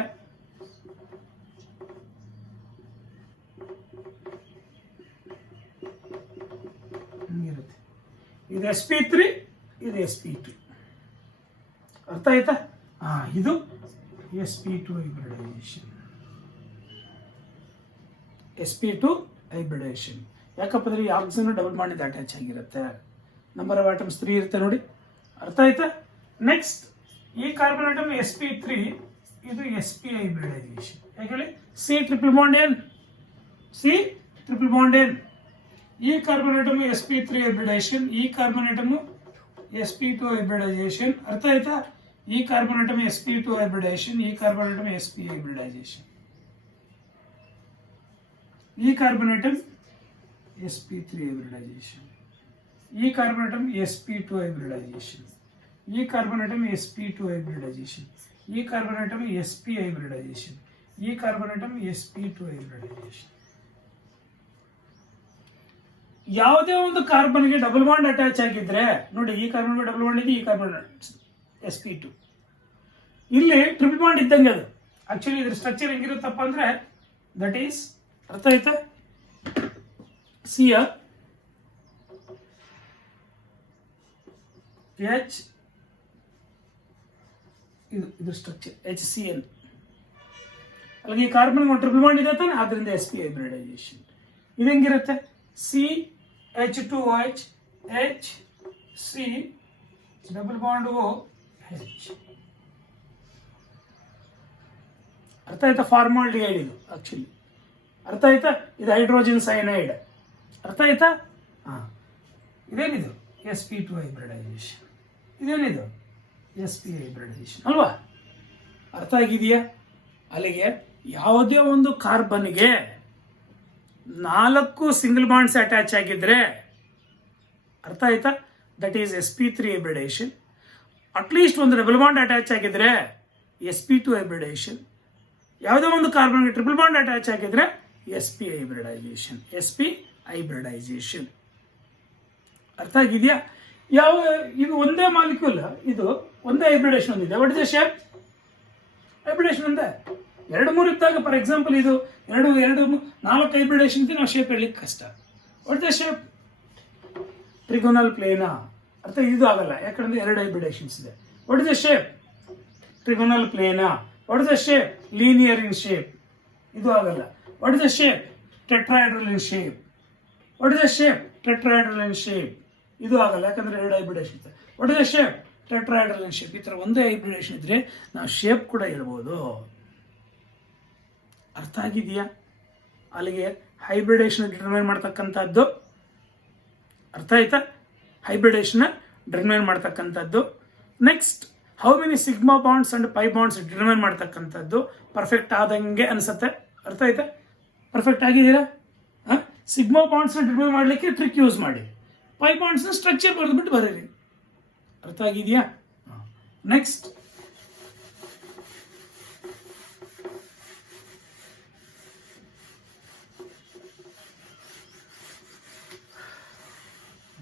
ಹಿಂಗಿರುತ್ತೆ. ಇದು sp3, ಇದು sp2. ಅರ್ಥ ಆಯ್ತಾ? ಇದು sp2 ಹೈಬ್ರಿಡೈಸೇಷನ್. sp2 ಹೈಬ್ರಿಡೇಷನ್ ಯಾಕಪ್ಪ ಅಂದ್ರೆ ಈ ಆಕ್ಸಿಜನ್ ಡಬಲ್ ಬಾಂಡ್ ಅಟ್ಯಾಚ್ ಆಗಿರುತ್ತೆ, ನಂಬರ್ ಆಫ್ ಆಟಮ್ಸ್ 3 ಇರುತ್ತೆ ನೋಡಿ. ಅರ್ಥ ಆಯ್ತಾ? ನೆಕ್ಸ್ಟ್ ಈ ಕಾರ್ಬನ್ ಆಟಮ್ sp3, ಇದು sp ಹೈಬ್ರಿಡೈಸೇಷನ್. ಯಾಕೆ? C triple bond N, C triple bond N. ಈ ಕಾರ್ಬನ್ ಆಟಮ್ sp3 ಹೈಬ್ರಿಡೇಷನ್, ಈ ಕಾರ್ಬನ್ ಆಟಮ್ sp2 ಹೈಬ್ರಿಡೈಸೇಷನ್. ಅರ್ಥ ಆಯ್ತಾ? ಈ ಕಾರ್ಬನ್ ಆಟಮ್ sp2 ಹೈಬ್ರಿಡೇಷನ್, ಈ ಕಾರ್ಬನ್ ಆಟಮ್ sp ಹೈಬ್ರಿಡೈಸೇಷನ್. ಈ ಕಾರ್ಬನ್ ಆಟಮ್ sp3 ಹೈಬ್ರಿಡೈಸೇಷನ್, ಈ ಕಾರ್ಬನ್ ಆಟಮ್ sp2 ಹೈಬ್ರಿಡೈಸೇಷನ್, ಈ carbon atom sp2 hybridisation, ಈ ಕಾರ್ಬನ್ ಆಟಮ್ sp ಹೈಬ್ರಿಡೈಸೇಷನ್, ಈ ಕಾರ್ಬನ್ ಆಟಮ್ sp2 ಹೈಬ್ರಿಡೈಸೇಷನ್. ಯಾವುದೇ ಒಂದು ಕಾರ್ಬನ್ಗೆ ಡಬಲ್ ಬಾಂಡ್ ಅಟ್ಯಾಚ್ ಆಗಿದ್ರೆ ನೋಡಿ, ಈ ಕಾರ್ಬನ್ಗೆ ಡಬಲ್ ಬಾಂಡ್ ಇದೆ, ಈ ಕಾರ್ಬನ್ sp2. ಇಲ್ಲಿ ಟ್ರಿಪಲ್ ಬಾಂಡ್ ಇದ್ದಂಗೆ ಅದು. ಆಕ್ಚುಲಿ ಇದ್ರ ಸ್ಟ್ರಕ್ಚರ್ ಹೆಂಗಿರುತ್ತಪ್ಪ ಅಂದ್ರೆ, ದಟ್ ಈಸ್, ಅರ್ಥ ಆಯ್ತಾ? CR H, ಇದು ಸ್ಟ್ರಕ್ಚರ್ HCl. ಅಲ್ಲಿಗೆ ಈ ಕಾರ್ಬನ್ ಒಂದು ಟ್ರಿಪಲ್ ಬಾಂಡ್ ಇದೆ ತಾನೆ, ಆದ್ರಿಂದ sp ಹೈಬ್ರಿಡೈಸೇಷನ್. ಇದು ಹೆಂಗಿರುತ್ತೆ? CH2OH H C double bond O H. ಅರ್ಥ ಆಯ್ತಾ? ಫಾರ್ಮಾಲ್ಡಿಹೈಡ್ ಇದು ಆಕ್ಚುಲಿ. ಅರ್ಥ ಆಯ್ತಾ? ಇದು ಹೈಡ್ರೋಜನ್ ಸೈನೈಡ್. ಅರ್ಥ ಆಯ್ತಾ? ಇದೇನಿದು? sp2 hybridisation. ಇದೇನಿದು? sp ಹೈಬ್ರಿಡೈಸೇಷನ್ ಅಲ್ವಾ? ಅರ್ಥ ಆಗಿದೆಯಾ? ಅಲ್ಲಿಗೆ ಯಾವುದೇ ಒಂದು ಕಾರ್ಬನ್ಗೆ 4 ಸಿಂಗಲ್ ಬಾಂಡ್ಸ್ ಅಟ್ಯಾಚ್ ಆಗಿದ್ರೆ, ಅರ್ಥ ಆಯ್ತಾ? That is sp3 hybridisation. At least ಒಂದು ಡಬಲ್ ಬಾಂಡ್ ಅಟ್ಯಾಚ್ ಆಗಿದ್ರೆ sp2 ಹೈಬ್ರಿಡೇಷನ್. ಯಾವುದೋ ಒಂದು ಕಾರ್ಬನ್ಗೆ ಟ್ರಿಪಲ್ ಬಾಂಡ್ ಅಟ್ಯಾಚ್ ಆಗಿದ್ರೆ sp ಹೈಬ್ರಿಡೈಸೇಷನ್, sp ಹೈಬ್ರಿಡೈಸೇಷನ್. ಅರ್ಥ ಆಗಿದೆಯಾ? ಇದು ಒಂದೇ ಮಾಲಿಕ್ಯೂಲ್, ಇದು ಒಂದೇ ಹೈಬ್ರಿಡೇಷನ್ ಹೊಂದಿದೆ. What is the shape? Hybridisation ಒಂದೇ. 2-3 ಇದ್ದಾಗ, ಫಾರ್ ಎಕ್ಸಾಂಪಲ್ ಇದು 4 ಹೈಬ್ರಿಡೇಷನ್ ಇದೆ, ನಾವು ಶೇಪ್ ಹೇಳಲಿಕ್ಕೆ ಕಷ್ಟ. What is the shape? Trigonal planar. ಅರ್ಥ? ಇದು ಆಗಲ್ಲ, ಯಾಕಂದ್ರೆ 2 ಹೈಬ್ರಿಡೇಷನ್ಸ್ ಇದೆ. What is the shape? Trigonal planar. What is the shape? Linear in shape. ಇದು ಆಗಲ್ಲ. What is the shape? Tetrahedral in shape. What is the shape? Tetrahedral in shape. ಇದು ಆಗಲ್ಲ, ಯಾಕಂದ್ರೆ 2 ಹೈಬ್ರಿಡೇಷನ್ ಇದೆ. What is the shape? Tetrahedral in shape. ಈ ತರ ಒಂದೇ hybridisation ಇದ್ರೆ ನಾವು ಶೇಪ್ ಕೂಡ ಹೇಳ್ಬೋದು. ಅರ್ಥ ಆಗಿದೆಯಾ? ಅಲ್ಲಿಗೆ ಹೈಬ್ರಿಡೇಷನ್ ಡಿಟರ್ಮೈನ್ ಮಾಡ್ತಕ್ಕಂಥದ್ದು. ಅರ್ಥ ಆಯ್ತಾ? ಹೈಬ್ರಿಡೇಷನ್ ಡಿಟರ್ಮೈನ್ ಮಾಡ್ತಕ್ಕಂಥದ್ದು. Next, how many sigma bonds and pi bonds determine ಮಾಡ್ತಕ್ಕಂಥದ್ದು. ಪರ್ಫೆಕ್ಟ್ ಆದಂಗೆ ಅನ್ಸುತ್ತೆ. ಅರ್ಥ ಆಯ್ತಾ? ಪರ್ಫೆಕ್ಟ್ ಆಗಿದ್ದೀರಾ? ಸಿಗ್ಮಾ ಬಾಂಡ್ಸ್ನ ಡಿಟರ್ಮೈನ್ ಮಾಡಲಿಕ್ಕೆ ಟ್ರಿಕ್ ಯೂಸ್ ಮಾಡಿ, ಪೈ ಬಾಂಡ್ಸ್ನ ಸ್ಟ್ರಕ್ಚರ್ ಬರೆದ್ಬಿಟ್ಟು ಬರೀರಿ. ಅರ್ಥ ಆಗಿದೆಯಾ? ನೆಕ್ಸ್ಟ್,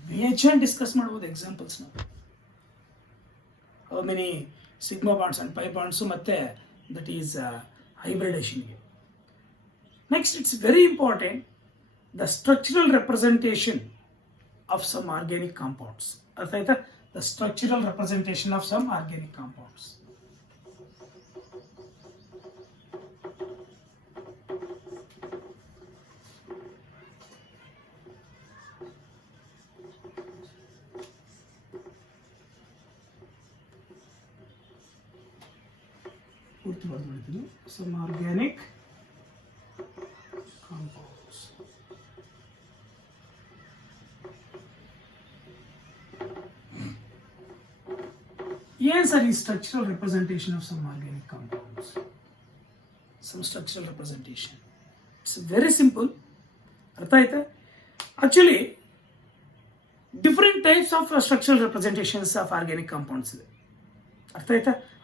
BHN ಡಿಸ್ಕಸ್ ಮಾಡ್ಬೋದು ಎಕ್ಸಾಂಪಲ್ಸ್ ನಾವು. How many sigma bonds and pi bonds ಮತ್ತೆ ದಟ್ ಈಸ್ ಹೈಬ್ರಿಡೇಷನ್ಗೆ. Next, it's very important the structural representation of some organic compounds. ಅರ್ಥ ಆಯ್ತಾ? The structural representation of some organic compounds. Some organic compounds. Yes, sir, is structural representation of some organic compounds. Some structural representation. It's very simple. Actually, different types of structural representations of organic compounds.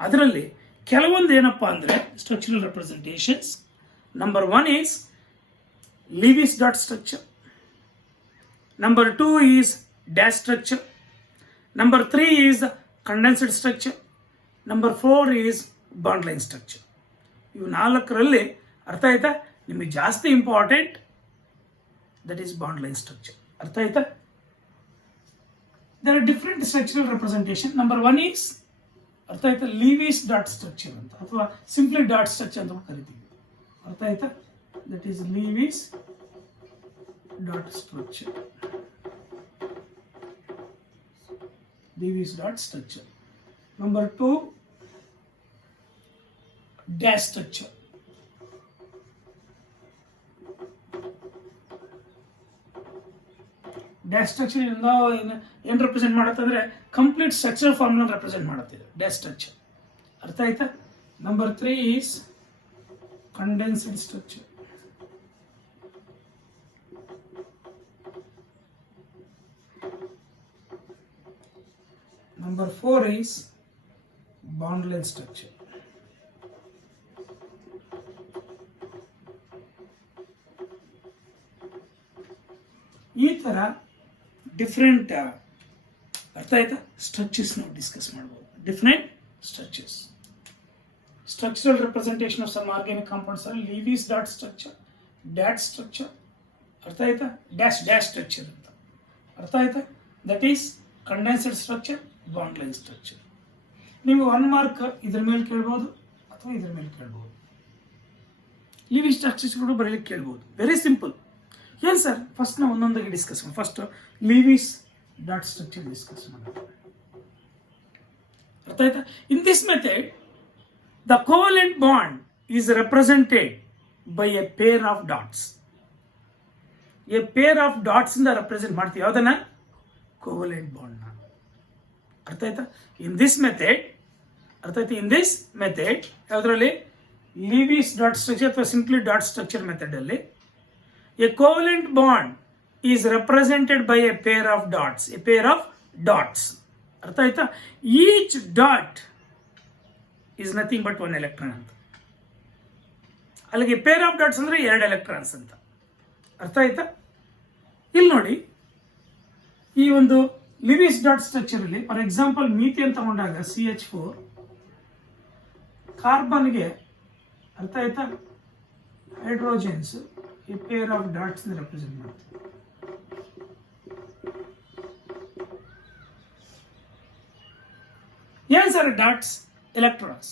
ಅದರಲ್ಲಿ ಕೆಲವೊಂದು ಏನಪ್ಪಾ ಅಂದರೆ structural representations. Number 1 is Lewis dot structure. Number 2 is dash structure. Number 3 is condensed structure. Number 4 is bond line structure. ಇವು 4ರಲ್ಲಿ ಅರ್ಥ ಆಯ್ತಾ? ನಿಮಗೆ ಜಾಸ್ತಿ important that is bond line structure. ಅರ್ಥ ಆಯ್ತಾ? There are different structural representation. Number 1 is ಅರ್ಥ ಆಯ್ತಾ? ಲಿವಿಸ್ ಡಾಟ್ ಸ್ಟ್ರಕ್ಚರ್ ಅಂತ, ಅಥವಾ ಸಿಂಪ್ಲಿ ಡಾಟ್ ಸ್ಟ್ರಕ್ಚರ್ ಅಂತ ಕರಿತೀವಿ. ಅರ್ಥ ಆಯ್ತಾ? That is Lewis dot structure. Lewis dot structure. Number 2 dash structure. Dash structure ಏನು ರೆಪ್ರೆಸೆಂಟ್ ಮಾಡುತ್ತೆ ಅಂದರೆ ಕಂಪ್ಲೀಟ್ ಸ್ಟ್ರಕ್ಚರ್ ಫಾರ್ಮ್ನ ರೆಪ್ರೆಸೆಂಟ್ ಮಾಡುತ್ತೆ ಡ್ಯಾಶ್ ಸ್ಟ್ರಕ್ಚರ್. ಅರ್ಥ ಆಯ್ತಾ? Number 3 is condensed structure. Number 4 is bond line structure. ಈ ಥರ ಡಿಫ್ರೆಂಟ್ ಅರ್ಥ ಆಯ್ತಾ ಸ್ಟ್ರಕ್ಚರ್ಸ್ ನಾವು ಡಿಸ್ಕಸ್ ಮಾಡ್ಬೋದು. Different structures. Structural representation of some organic compounds ಅಲ್ಲಿ Lewis dot structure, dash structure. ಅರ್ಥ ಆಯ್ತಾ? ಡ್ಯಾಶ್ ಡ್ಯಾಶ್ ಸ್ಟ್ರಕ್ಚರ್ ಅಂತ. ಅರ್ಥ ಆಯ್ತಾ? That is condensed structure, bond line structure. ನೀವು 1 ಮಾರ್ಕ್ ಇದ್ರ ಮೇಲೆ ಕೇಳ್ಬೋದು ಅಥವಾ ಇದ್ರ ಮೇಲೆ ಕೇಳ್ಬೋದು. ಲಿವಿಸ್ ಸ್ಟ್ರಕ್ಚರ್ಸ್ ಕೂಡ ಬರೀಲಿಕ್ಕೆ ಕೇಳ್ಬೋದು. Very simple. ಏನು ಸರ್, ಫಸ್ಟ್ ನಾವು ಒಂದೊಂದಾಗಿ ಡಿಸ್ಕಸ್ ಮಾಡೋಣ. First Levi's dot structure discuss ಮಾಡೋಣ. ಅರ್ಥ ಆಯ್ತಾ? In this method the covalent bond is represented by A pair of dots. A pair of dots ಇಂದ ರೆಪ್ರೆಸೆಂಟ್ ಮಾಡ್ತೀವಿ ಯಾವುದನ್ನ? ಕೋವಲೆಂಟ್ ಬಾಂಡ್ನ. ಅರ್ಥ ಆಯ್ತಾ? ಇನ್ ದಿಸ್ ಮೆಥಡ್, ಅರ್ಥ ಆಯ್ತಾ? ಇನ್ ದಿಸ್ ಮೆಥಡ್ ಯಾವುದರಲ್ಲಿ? ಲಿವಿಸ್ ಡಾಟ್ ಸ್ಟ್ರಕ್ಚರ್ ಅಥವಾ ಸಿಂಪ್ಲಿ ಡಾಟ್ ಸ್ಟ್ರಕ್ಚರ್ ಮೆಥಡ್ ಅಲ್ಲಿ a covalent bond is represented by a pair of dots. A pair of dots. ಅರ್ಥ ಆಯ್ತಾ? Each dot is nothing but 1 electron ಅಂತ. ಅಲ್ಲಿಗೆ pair of dots ಅಂದ್ರೆ 2 electrons ಅಂತ. ಅರ್ಥ ಆಯ್ತಾ? ಇಲ್ಲಿ ನೋಡಿ, ಈ ಒಂದು ಲಿವಿಸ್ ಡಾಟ್ ಸ್ಟ್ರಕ್ಚರ್ ಅಲ್ಲಿ ಫಾರ್ ಎಕ್ಸಾಂಪಲ್ ಮೀಥೇನ್ ತಗೊಂಡಾಗ CH4 ಕಾರ್ಬನ್ಗೆ, ಅರ್ಥ ಆಯ್ತಾ, ಹೈಡ್ರೋಜನ್ಸ್ ಈ ಪೇರ್ ಆಫ್ ಡಾಟ್ಸ್ ರೆಪ್ರೆಸೆಂಟ್ ಮಾಡ್ತೀವಿ. ಏನು sir dots? Electrons.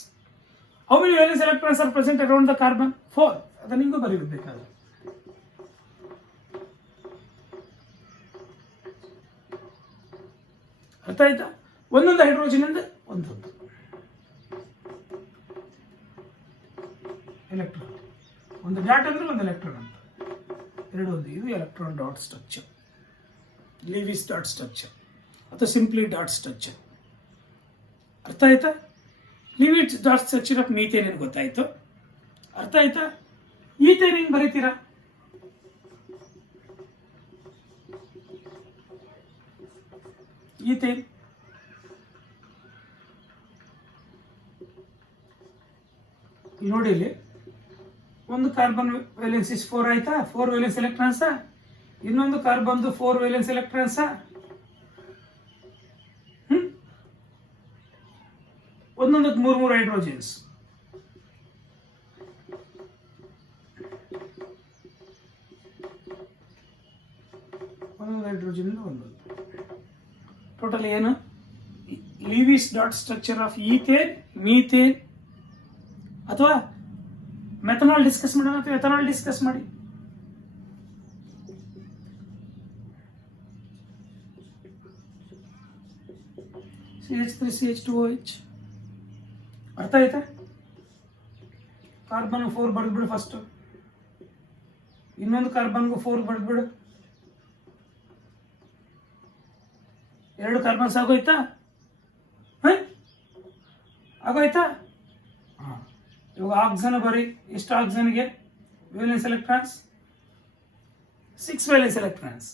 How many valence electrons are present around the carbon? 4. ಅದನ್ನ ನಿಂಗೂ ಬರೀಬೇಕಾದ್ರೆ. ಅರ್ಥ ಆಯ್ತಾ? ಒಂದೊಂದು ಹೈಡ್ರೋಜನ್ ಅಂದ್ರೆ ಒಂದೊಂದು ಎಲೆಕ್ಟ್ರಾನ್. ಒಂದು ಡಾಟ್ ಅಂದ್ರೆ ಒಂದು ಎಲೆಕ್ಟ್ರಾನ್ ಅಂತ. ಎರಡೊಂದು. ಇದು electron dot structure, Lewis dot structure ಅಥವಾ ಸಿಂಪ್ಲಿ ಡಾಟ್ ಸ್ಟ್ರಕ್ಚರ್. ಅರ್ಥ ಆಯ್ತಾ? Levi's dot structure of methane ಏನು ಗೊತ್ತಾಯ್ತು? ಅರ್ಥ ಆಯ್ತಾ? ಈಥೇನ್ ಹೆಂಗ್ ಬರೀತೀರಾ? ಈಥೇನ್ ನೋಡಿ, ಇಲ್ಲಿ ಒಂದು ಕಾರ್ಬನ್ ವೇಲೆನ್ಸಿಸ್ 4 ಆಯ್ತಾ? 4 ವೇಲೆನ್ಸ್ ಎಲೆಕ್ಟ್ರಾನ್ಸ್. ಇನ್ನೊಂದು ಕಾರ್ಬನ್ 4 ವೇಲೆನ್ಸ್ ಎಲೆಕ್ಟ್ರಾನ್ಸ್. ಒಂದೊಂದಕ್ಕೆ 3 ಹೈಡ್ರೋಜನ್ಸ್. ಹೈಡ್ರೋಜನ್ ಒಂದು. ಟೋಟಲ್ ಏನು? Lewis dot structure of ethane, methane ಅಥವಾ ಮೆಥನಾಲ್ ಡಿಸ್ಕಸ್ ಮಾಡೋಣ ಅಥವಾ ಎಥನಾಲ್ ಡಿಸ್ಕಸ್ ಮಾಡಿ. CH3CH2OH ಅರ್ಥ ಆಯ್ತಾ? ಕಾರ್ಬನ್ 4 ಬರೆದ್ಬಿಡು ಫಸ್ಟ್, ಇನ್ನೊಂದು ಕಾರ್ಬನ್ಗೂ 4 ಬರೆದ್ಬಿಡು. 2 ಕಾರ್ಬನ್ಸ್ ಆಗೋಯ್ತಾ? ಆಗೋಯ್ತಾ? ಇವಾಗ ಆಕ್ಸನ್ ಬರೀ. ಎಷ್ಟು ಆಕ್ಸನ್ಗೆ ವೇಲೆನ್ಸ್ ಎಲೆಕ್ಟ್ರಾನ್ಸ್? 6 valence electrons.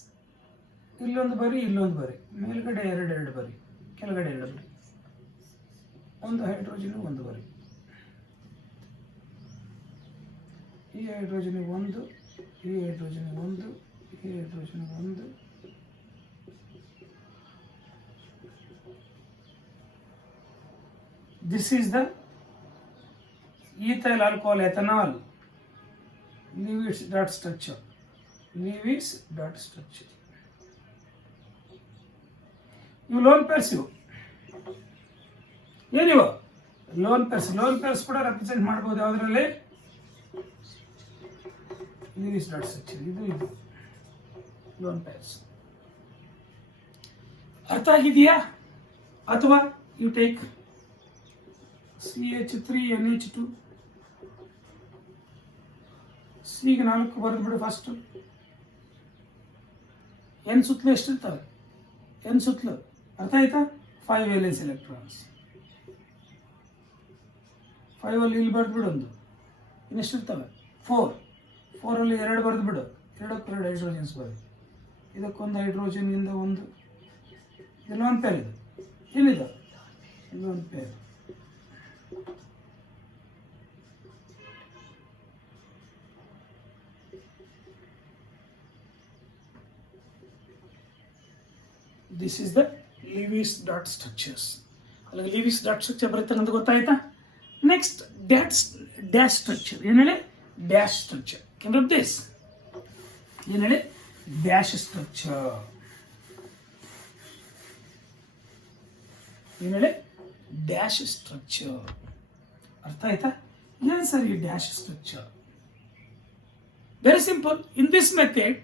ಇಲ್ಲೊಂದು ಬರಿ, ಇಲ್ಲೊಂದು ಬರಿ, ಮೇಲ್ಗಡೆ 2 ಬರಿ, ಕೆಳಗಡೆ 2 ಬರಿ, ಒಂದು ಹೈಡ್ರೋಜನ್ ಒಂದು ಬರಿ. ಈ ಹೈಡ್ರೋಜನ್ ಒಂದು, ಈ ಹೈಡ್ರೋಜನ್ ಒಂದು, ಈ ಹೈಡ್ರೋಜನ್ ಒಂದು. This is the ethyl alcohol ethanol. Lewis dot structure. Lewis dot structure. ಇವು ಲೋನ್ ಪೇರ್ಸ್. ಇವು ಏನಿವು? Lone pairs. ಲೋನ್ ಪೇರ್ಸ್ ಕೂಡ ರೆಪ್ರೆಸೆಂಟ್ ಮಾಡಬಹುದು ಯಾವುದರಲ್ಲಿ? Lewis dot structure. ಇದು ಲೋನ್ ಪೇರ್ಸ್. ಅರ್ಥ ಆಗಿದೆಯಾ? ಅಥವಾ ಯು ಟೇಕ್ CH3NH2, ಸಿಗೆ 4 ಬರೆದ್ಬಿಡು ಫಸ್ಟ್. ಎನ್ ಸುತ್ತಲೂ ಎಷ್ಟಿರ್ತವೆ? ಎನ್ ಸುತ್ತಲೂ ಅರ್ಥ ಆಯ್ತಾ? 5 ವೇಲೆನ್ಸ್ ಎಲೆಕ್ಟ್ರಾನ್ಸ್. 5 ಅಲ್ಲಿ ಇಲ್ಲಿ ಬರೆದ್ಬಿಡು ಒಂದು. ಇನ್ನೆಷ್ಟಿರ್ತವೆ? 4. 4 ಅಲ್ಲಿ 2 ಬರೆದ್ಬಿಡು. 2ಕ್ಕೆ 2 ಹೈಡ್ರೋಜನ್ಸ್ ಬರೀ. ಇದಕ್ಕೊಂದು ಹೈಡ್ರೋಜನ್ ಇಂದ ಒಂದು. ಇದು ಲೋನ್ ಪೇರ್. ಇದು ಏನಿದು? Lone pair. This is the Lewis dot structures. ಅಲ್ಲಿಗೆ Lewis dot structure ಬರುತ್ತೆ ಅಂತ ಗೊತ್ತಾಯ್ತಾ? Next dash structure. ಏನು ಹೇಳಿ? Dash structure. Ken rub this. ಏನು ಹೇಳಿ? Dash structure. ಏನು ಹೇಳಿ? Dash structure. ಅರ್ಥ ಆಯ್ತಾ? ಏನು ಸರ್ ಈ dash structure? Very simple. In this method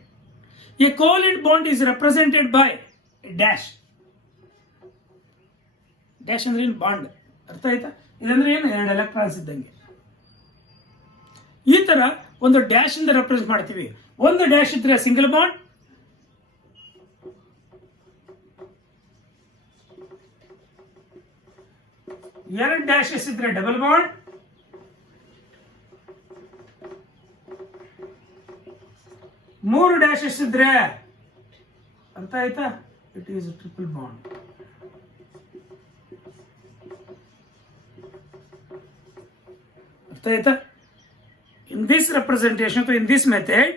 A covalent bond is represented by dash. Dash ಅಂದ್ರೆ ಏನು? ಬಾಂಡ್. ಅರ್ಥ ಆಯ್ತಾ? ಇದಂದ್ರೆ ಏನು? 2 ಎಲೆಕ್ಟ್ರಾನ್ಸ್ ಇದ್ದಂಗೆ. ಈ ತರ ಒಂದು ಡ್ಯಾಶ್ ಇಂದ ರೆಪ್ರೆಸೆಂಟ್ ಮಾಡ್ತೀವಿ. ಒಂದು ಡ್ಯಾಶ್ ಇದ್ರೆ ಸಿಂಗಲ್ ಬಾಂಡ್, 2 ಡ್ಯಾಶಸ್ ಇದ್ರೆ ಡಬಲ್ ಬಾಂಡ್, 3 ಡ್ಯಾಶಸ್ ಇದ್ರೆ ಅರ್ಥ ಆಯ್ತಾ? It is a triple bond. ಅರ್ಥ ಆಯ್ತಾ? In this representation, so in this method,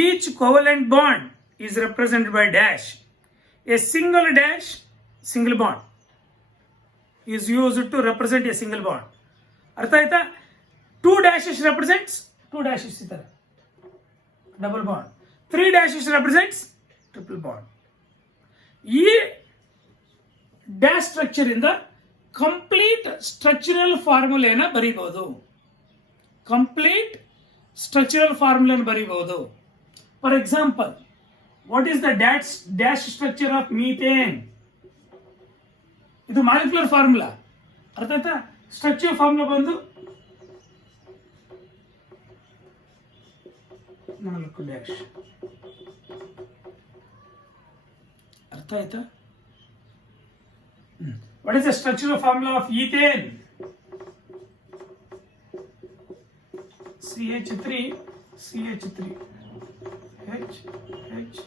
each covalent bond is represented by dash. A single dash, single bond, is used to represent a single bond. ಅರ್ಥ ಆಯ್ತಾ? 2 dashes represents 2 dashes ಇದ್ದಾರೆ, double bond. 3 dashes represents triple bond. ಈ dash structure ಇಂದ complete structural ಫಾರ್ಮುಲೆನ ಬರೀಬಹುದು. Complete structural ಫಾರ್ಮುಲೆನ ಬರೀಬಹುದು. For example, what is the dash structure of methane? ಇದು ಮಾಲಿಕ್ಯುಲರ್ ಫಾರ್ಮುಲಾ. ಅರ್ಥ ಆಯ್ತಾ? ಸ್ಟ್ರಕ್ಚರ್ ಫಾರ್ಮುಲಾ ಬಂದು 4 ಡ್ಯಾಶ್. ಅರ್ಥ ಆಯ್ತಾ? What is the structural formula of ethane? CH3, CH3, H, H,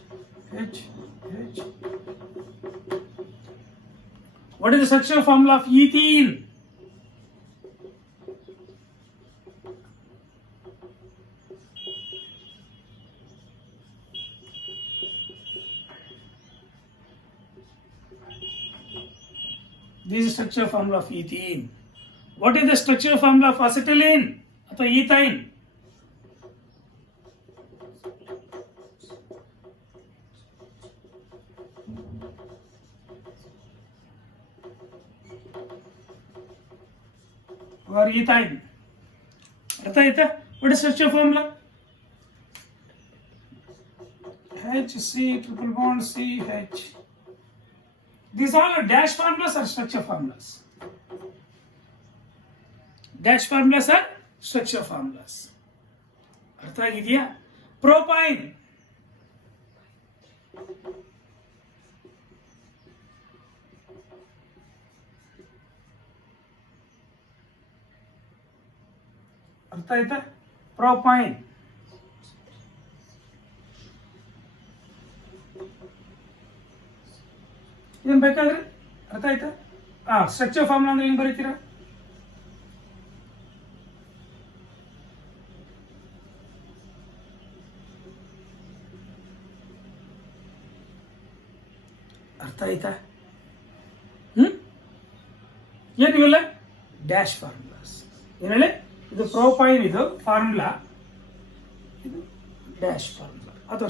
H, H. What is the structural formula of ethene? This is the structural formula of ethene. What is the structural formula of acetylene ಅಥವಾ ethine? or ethyne. ಅರ್ಥ ಆಯ್ತಾ? What is structure formula? HC triple bond CH. These all are dash formulas or structure formulas? Dash formulas are structure formulas. ಅರ್ಥ ಆಗಿದೆಯಾ? Propyne. ಅರ್ಥ ಆಯ್ತಾ? Propyne. ಇದನ್ ಬೇಕಾದ್ರೆ ಅರ್ಥ ಆಯ್ತಾ? ಸ್ಟ್ರಕ್ಚರ್ ಫಾರ್ಮುಲಾ ಅಂದ್ರೆ ಹೆಂಗ್ ಬರೀತೀರಾ? ಅರ್ಥ ಆಯ್ತಾ? ಏನಿಲ್ಲ ಡ್ಯಾಶ್ ಫಾರ್ಮುಲಾಸ್. ಏನ್ ಹೇಳಿ? ಇದು ಪ್ರೋಪೈನ್, ಇದು ಫಾರ್ಮುಲಾ, ಇದು ಡ್ಯಾಶ್ ಫಾರ್ಮುಲಾ ಅಥವಾ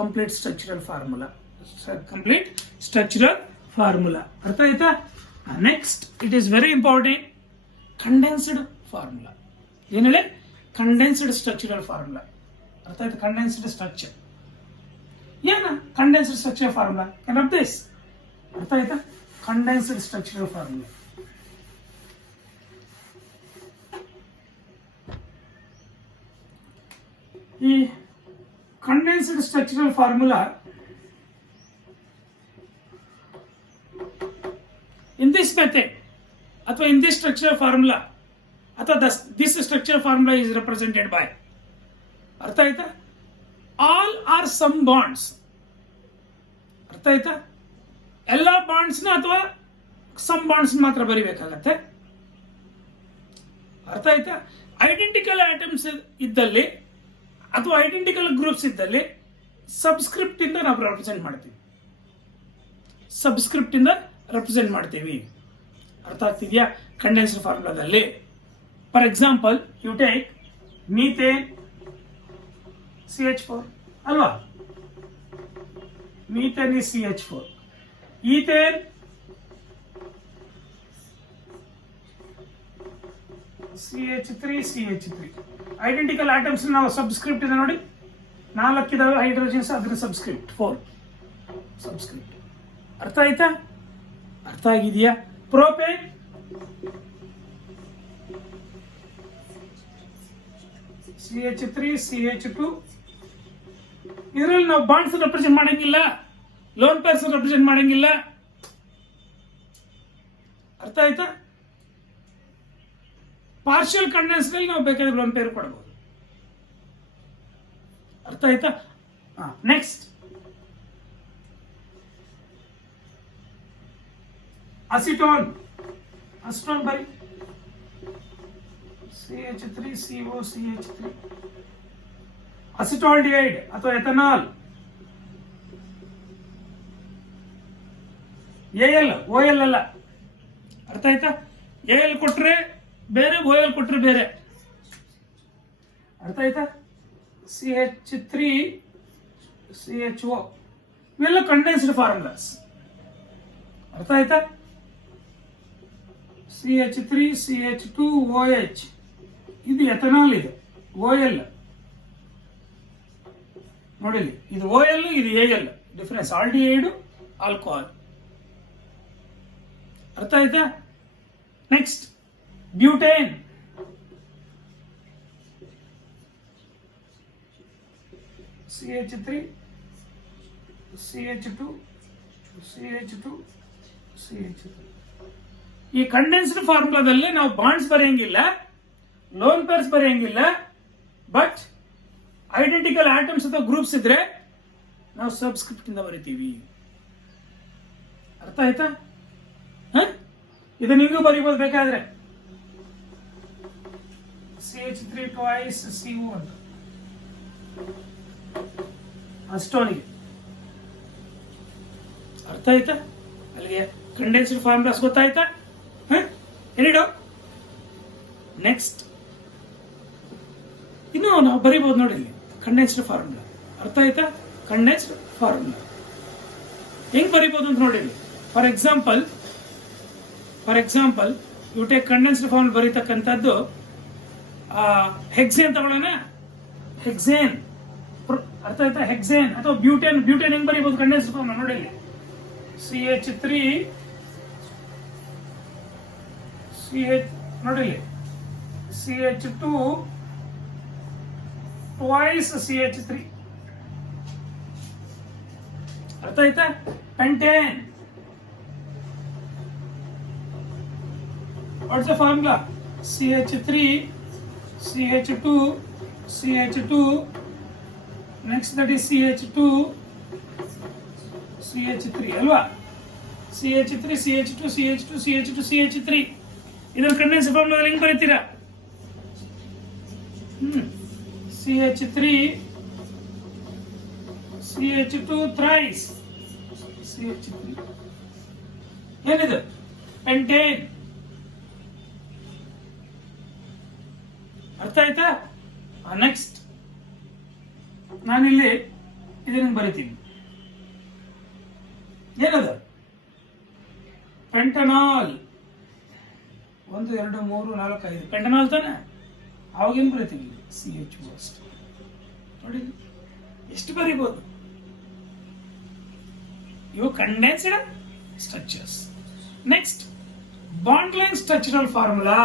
complete structural formula. Complete structural formula. ಅರ್ಥ ಆಯ್ತಾ? Next it is very important, condensed formula. ಏನ್ ಹೇಳಿ? Condensed structural formula. ಅರ್ಥ ಆಯ್ತಾ? ಕಂಡೆನ್ಸ್ಡ್ ಸ್ಟ್ರಕ್ಚರ್ ಏನ? Condensed structure formula can of this. ಅರ್ಥ ಆಯ್ತಾ? Condensed structural formula. ಈ condensed structural formula in this method ಅಥವಾ in this structural formula ಅಥವಾ this structural formula is represented by, ಅರ್ಥ ಆಯ್ತಾ? all are some bonds. ಅರ್ಥ ಆಯ್ತಾ? ಎಲ್ಲ ಬಾಂಡ್ಸ್ನ ಅಥವಾ ಸಮ್ ಬಾಂಡ್ಸ್ ಮಾತ್ರ ಬರಿಬೇಕಾಗತ್ತೆ. ಅರ್ಥ ಆಯ್ತಾ? ಐಡೆಂಟಿಕಲ್ ಆಟಮ್ಸ್ ಇದ್ದಲ್ಲಿ ಅಥವಾ ಐಡೆಂಟಿಕಲ್ ಗ್ರೂಪ್ಸ್ ಇದ್ದಲ್ಲಿ ಸಬ್ಸ್ಕ್ರಿಪ್ಟ್ ಇಂದ ನಾವು ರೆಪ್ರೆಸೆಂಟ್ ಮಾಡ್ತೀವಿ. ಸಬ್ಸ್ಕ್ರಿಪ್ಟ್ ಇಂದ ರೆಪ್ರೆಸೆಂಟ್ ಮಾಡ್ತೀವಿ. ಅರ್ಥ ಆಗ್ತಿದ್ಯಾ? ಕಂಡೆನ್ಸ್ಡ್ ಫಾರ್ಮುಲಾದಲ್ಲಿ for example you take methane CH4 ಅಲ್ವಾ? Methane is CH4, ethane CH3 identical atoms ನಾವು ಸಬ್ಸ್ಕ್ರಿಪ್ಟ್ ಇದೆ ನೋಡಿ, 4 ಇದಾವೆ ಹೈಡ್ರೋಜನ್ಸ್, ಅದ್ರ ಸಬ್ಸ್ಕ್ರಿಪ್ಟ್ 4 ಸಬ್ಸ್ಕ್ರಿಪ್ಟ್. ಅರ್ಥ ಆಯ್ತಾ? ಅರ್ಥ ಆಗಿದೆಯಾ? ಪ್ರೋಪೇನ್ CH3 CH2 ಇದರಲ್ಲಿ ನಾವು ಬಾಂಡ್ಸ್ ರೆಪ್ರೆಸೆಂಟ್ ಮಾಡಂಗಿಲ್ಲ, ಲೋನ್ ಪೇರ್ಸ್ ರೆಪ್ರೆಸೆಂಟ್ ಮಾಡಂಗಿಲ್ಲ. ಅರ್ಥ ಆಯ್ತಾ? ಪಾರ್ಷಿಯಲ್ ಕಂಡೆನ್ಸ್ಡ್ ನಾವು ಬೇಕಾದ್ರೆ ಲೋನ್ ಪೇರ್ ಕೊಡಬಹುದು. ಅರ್ಥ ಆಯ್ತಾ? Next acetone. ಅಸಿಟೋನ್ ಬರಿ CH3CO CH3. ಅಸಿಟಾಲ್ಡಿಹೈಡ್ ಅಥವಾ ಎಥನಾಲ್ AL OL ಅಲ್ಲ. ಅರ್ಥ ಆಯ್ತಾ? AL ಕೊಟ್ರೆ ಬೇರೆ, OL ಕೊಟ್ರೆ ಬೇರೆ. ಅರ್ಥ ಆಯ್ತಾ? CH3 CHO ಇವೆಲ್ಲ ಕಂಡೆನ್ಸ್ಡ್ ಫಾರ್ಮುಲಾಸ್. ಅರ್ಥ ಆಯ್ತಾ? CH3 CH2 OH ಇದು ಎಥನಾಲ್, ಇದು OL ನೋಡಿ, ಇದು OL ಇದು AL ಡಿಫರೆನ್ಸ್. Aldehyde alcohol. ಅರ್ಥ ಆಯ್ತಾ? Next butane. CH3 CH2 CH2 CH3. ಈ ಕಂಡೆನ್ಸ್ಡ್ ಫಾರ್ಮುಲಾದಲ್ಲಿ ನಾವು ಬಾಂಡ್ಸ್ ಬರೆಯಂಗಿಲ್ಲ, ಲೋನ್ ಪೇರ್ಸ್ ಬರೆಯಂಗಿಲ್ಲ, ಬಟ್ ಐಡೆಂಟಿಕಲ್ ಆಟಮ್ಸ್ ಅಥವಾ ಗ್ರೂಪ್ಸ್ ಇದ್ರೆ ನಾವು ಸಬ್ಸ್ಕ್ರಿಪ್ಟ್ ಇಂದ ಬರಿತೀವಿ. ಅರ್ಥ ಆಯ್ತಾ? ಇದು ನಿಮಗೂ ಬರೀಬಹುದು ಬೇಕಾದ್ರೆ. CH3 twice CO ಅಂತ ಅಸ್ಟೋನಿಗೆ. ಅರ್ಥ ಆಯ್ತಾ? ಅಲ್ಲಿಗೆ ಕಂಡೆನ್ಸ್ಡ್ ಫಾರ್ಮುಲಾಸ್ ಗೊತ್ತಾಯ್ತಾ? ಏನಿಡು ನೆಕ್ಸ್ಟ್ ಇನ್ನು ನಾವು ಬರೀಬಹುದು ನೋಡಿ ಕಂಡೆನ್ಸ್ಡ್ ಫಾರ್ಮುಲಾ. ಅರ್ಥ ಆಯ್ತಾ? ಕಂಡೆನ್ಸ್ಡ್ ಫಾರ್ಮುಲಾ ಹೆಂಗ್ ಬರೀಬಹುದು ಅಂತ ನೋಡಿ. For example you take condensed form ಬರೀತಕ್ಕಂಥದ್ದು ಹೆಕ್ಸೇನ್ ತಗೊಳ್ಳೋಣ. ಹೆಕ್ಸೇನ್ ಅರ್ಥ ಆಯ್ತಾ? ಹೆಕ್ಸೇನ್ ಅಥವಾ ಬ್ಯೂಟೇನ್. ಬ್ಯೂಟೇನ್ ಹೆಂಗ್ ಬರೀಬಹುದು ಕಂಡೆನ್ಸ್ಡ್ ಫಾರ್ಮ್ ನೋಡಿ, CH3 ನೋಡಿ, CH2 twice CH3. ಅರ್ಥ ಆಯ್ತಾ? Pentane. What's the formula? CH3 CH2 CH2 next that is CH2 CH3 ಅಲ್ವಾ? CH3 CH2 CH2 CH2 CH3 ಇದನ್ನ ಕಂಡೆನ್ಸ್ ಫಾರ್ಮುಲಾದಲ್ಲಿ ಹೆಂಗ್ ಬರೀತೀರಾ? CH3 CH2 thrice CH3 ಏನಿದು? ಪೆಂಟೇನ್. ಅರ್ಥ ಆಯ್ತಾ? ನೆಕ್ಸ್ಟ್ ನಾನಿಲ್ಲಿ ಇದನ್ನ ಬರಿತೀನಿ. ಏನದು? ಪೆಂಟನಾಲ್. 1 2 3 4 5 ಪೆಂಟನಾಲ್ ತಾನೆ. ಅವಾಗ ಏನ್ ಬರಿತೀವಿ? CH ಅಷ್ಟೇ. ನೋಡಿ ಎಷ್ಟು ಬರೀಬಹುದು. ಇವು condensed structures. Next bond line structural formula.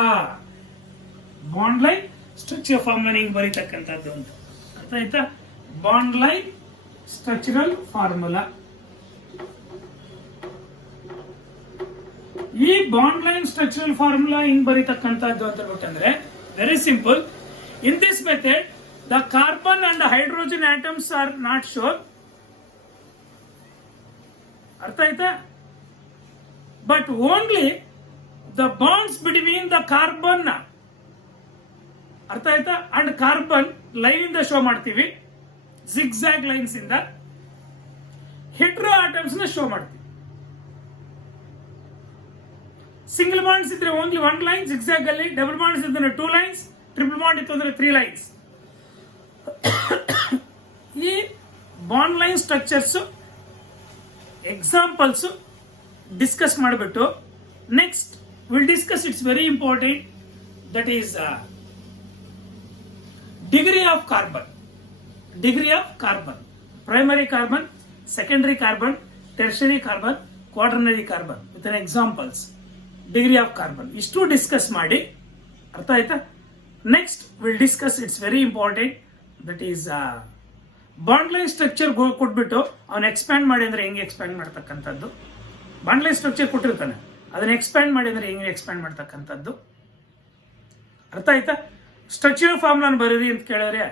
Bond line structure formula ಹಿಂಗ್ ಬರೀತಕ್ಕಂಥದ್ದು ಅಂತ. ಅರ್ಥ ಆಯ್ತಾ? Bond line structural formula. ಈ ಬಾಂಡ್ ಲೈನ್ ಸ್ಟ್ರಕ್ಚರಲ್ ಫಾರ್ಮುಲಾ ಹಿಂಗ್ ಬರೀತಕ್ಕಂಥದ್ದು ಅಂತ ಹೇಳ್ಬೇಕಂದ್ರೆ very simple. In this method the carbon and hydrogen atoms R not shown. ಅರ್ಥ ಆಯ್ತಾ? But only the bonds between the carbon, ಅರ್ಥ ಆಯ್ತಾ, ಅಂಡ್ ಕಾರ್ಬನ್ ಲೈನ್ ಇಂದ show ಮಾಡ್ತೀವಿ. ಜಿಗ್ಜಾಗ್ ಲೈನ್ಸ್ ಇಂದ ಹೆಟ್ರೋ ಆಟಮ್ಸ್ ನ ಶೋ ಮಾಡ್ತೀವಿ. ಸಿಂಗಲ್ ಬಾಂಡ್ಸ್ ಇದ್ರೆ ಓನ್ಲಿ 1 ಲೈನ್ ಜಿಗ್ಜಾಗ್ ಅಲ್ಲಿ, ಡಬಲ್ ಬಾಂಡ್ಸ್ ಇದ್ರೆ 2 ಲೈನ್ಸ್, ಟ್ರಿಪಲ್ ಬಾಂಡ್ ಇತ್ತು ಅಂದ್ರೆ 3 ಲೈನ್ಸ್. ಈ bond line structures examples discuss ಮಾಡಿಬಿಟ್ಟು next will discuss, it's very important, that is degree of carbon. Degree of carbon, primary carbon, secondary carbon, tertiary carbon, quaternary carbon with an examples. Degree of carbon ಇಷ್ಟು discuss ಮಾಡಿ. ಅರ್ಥ ಆಯ್ತಾ? Next will discuss, it's very important, that is bond line structure ಕೊಟ್ಬಿಟ್ಟು ಅವನು expand ಮಾಡಿ ಅಂದ್ರೆ ಹೆಂಗೆ expand ಮಾಡ್ತಕ್ಕಂಥದ್ದು. ಬಾಂಡ್ ಲೈನ್ ಸ್ಟ್ರಕ್ಚರ್ ಕೊಟ್ಟಿರ್ತಾನೆ, ಅದನ್ನ ಎಕ್ಸ್ಪ್ಯಾಂಡ್ ಮಾಡಿ ಅಂದ್ರೆ ಹೆಂಗೆ ಎಕ್ಸ್ಪ್ಯಾಂಡ್ ಮಾಡ್ತಕ್ಕಂಥದ್ದು. ಅರ್ಥ ಆಯ್ತಾ? ಸ್ಟ್ರಕ್ಚರ್ ಫಾರ್ಮುಲಾ ಬರೀರಿ ಅಂತ ಕೇಳಿದ್ರೆ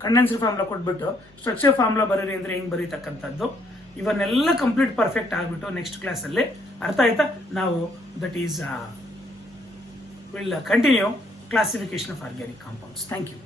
ಕಂಡೆನ್ಸ್ಡ್ ಫಾರ್ಮುಲಾ ಕೊಟ್ಬಿಟ್ಟು ಸ್ಟ್ರಕ್ಚರ್ ಫಾರ್ಮುಲಾ ಬರೀರಿ ಅಂದ್ರೆ ಹೆಂಗ್ ಬರೀತಕ್ಕಂಥದ್ದು. ಇವನ್ನೆಲ್ಲ ಕಂಪ್ಲೀಟ್ ಪರ್ಫೆಕ್ಟ್ ಆಗ್ಬಿಟ್ಟು ನೆಕ್ಸ್ಟ್ ಕ್ಲಾಸ್ ಅಲ್ಲಿ, ಅರ್ಥ ಆಯ್ತಾ, ನಾವು that is will continue classification of organic compounds. Thank you.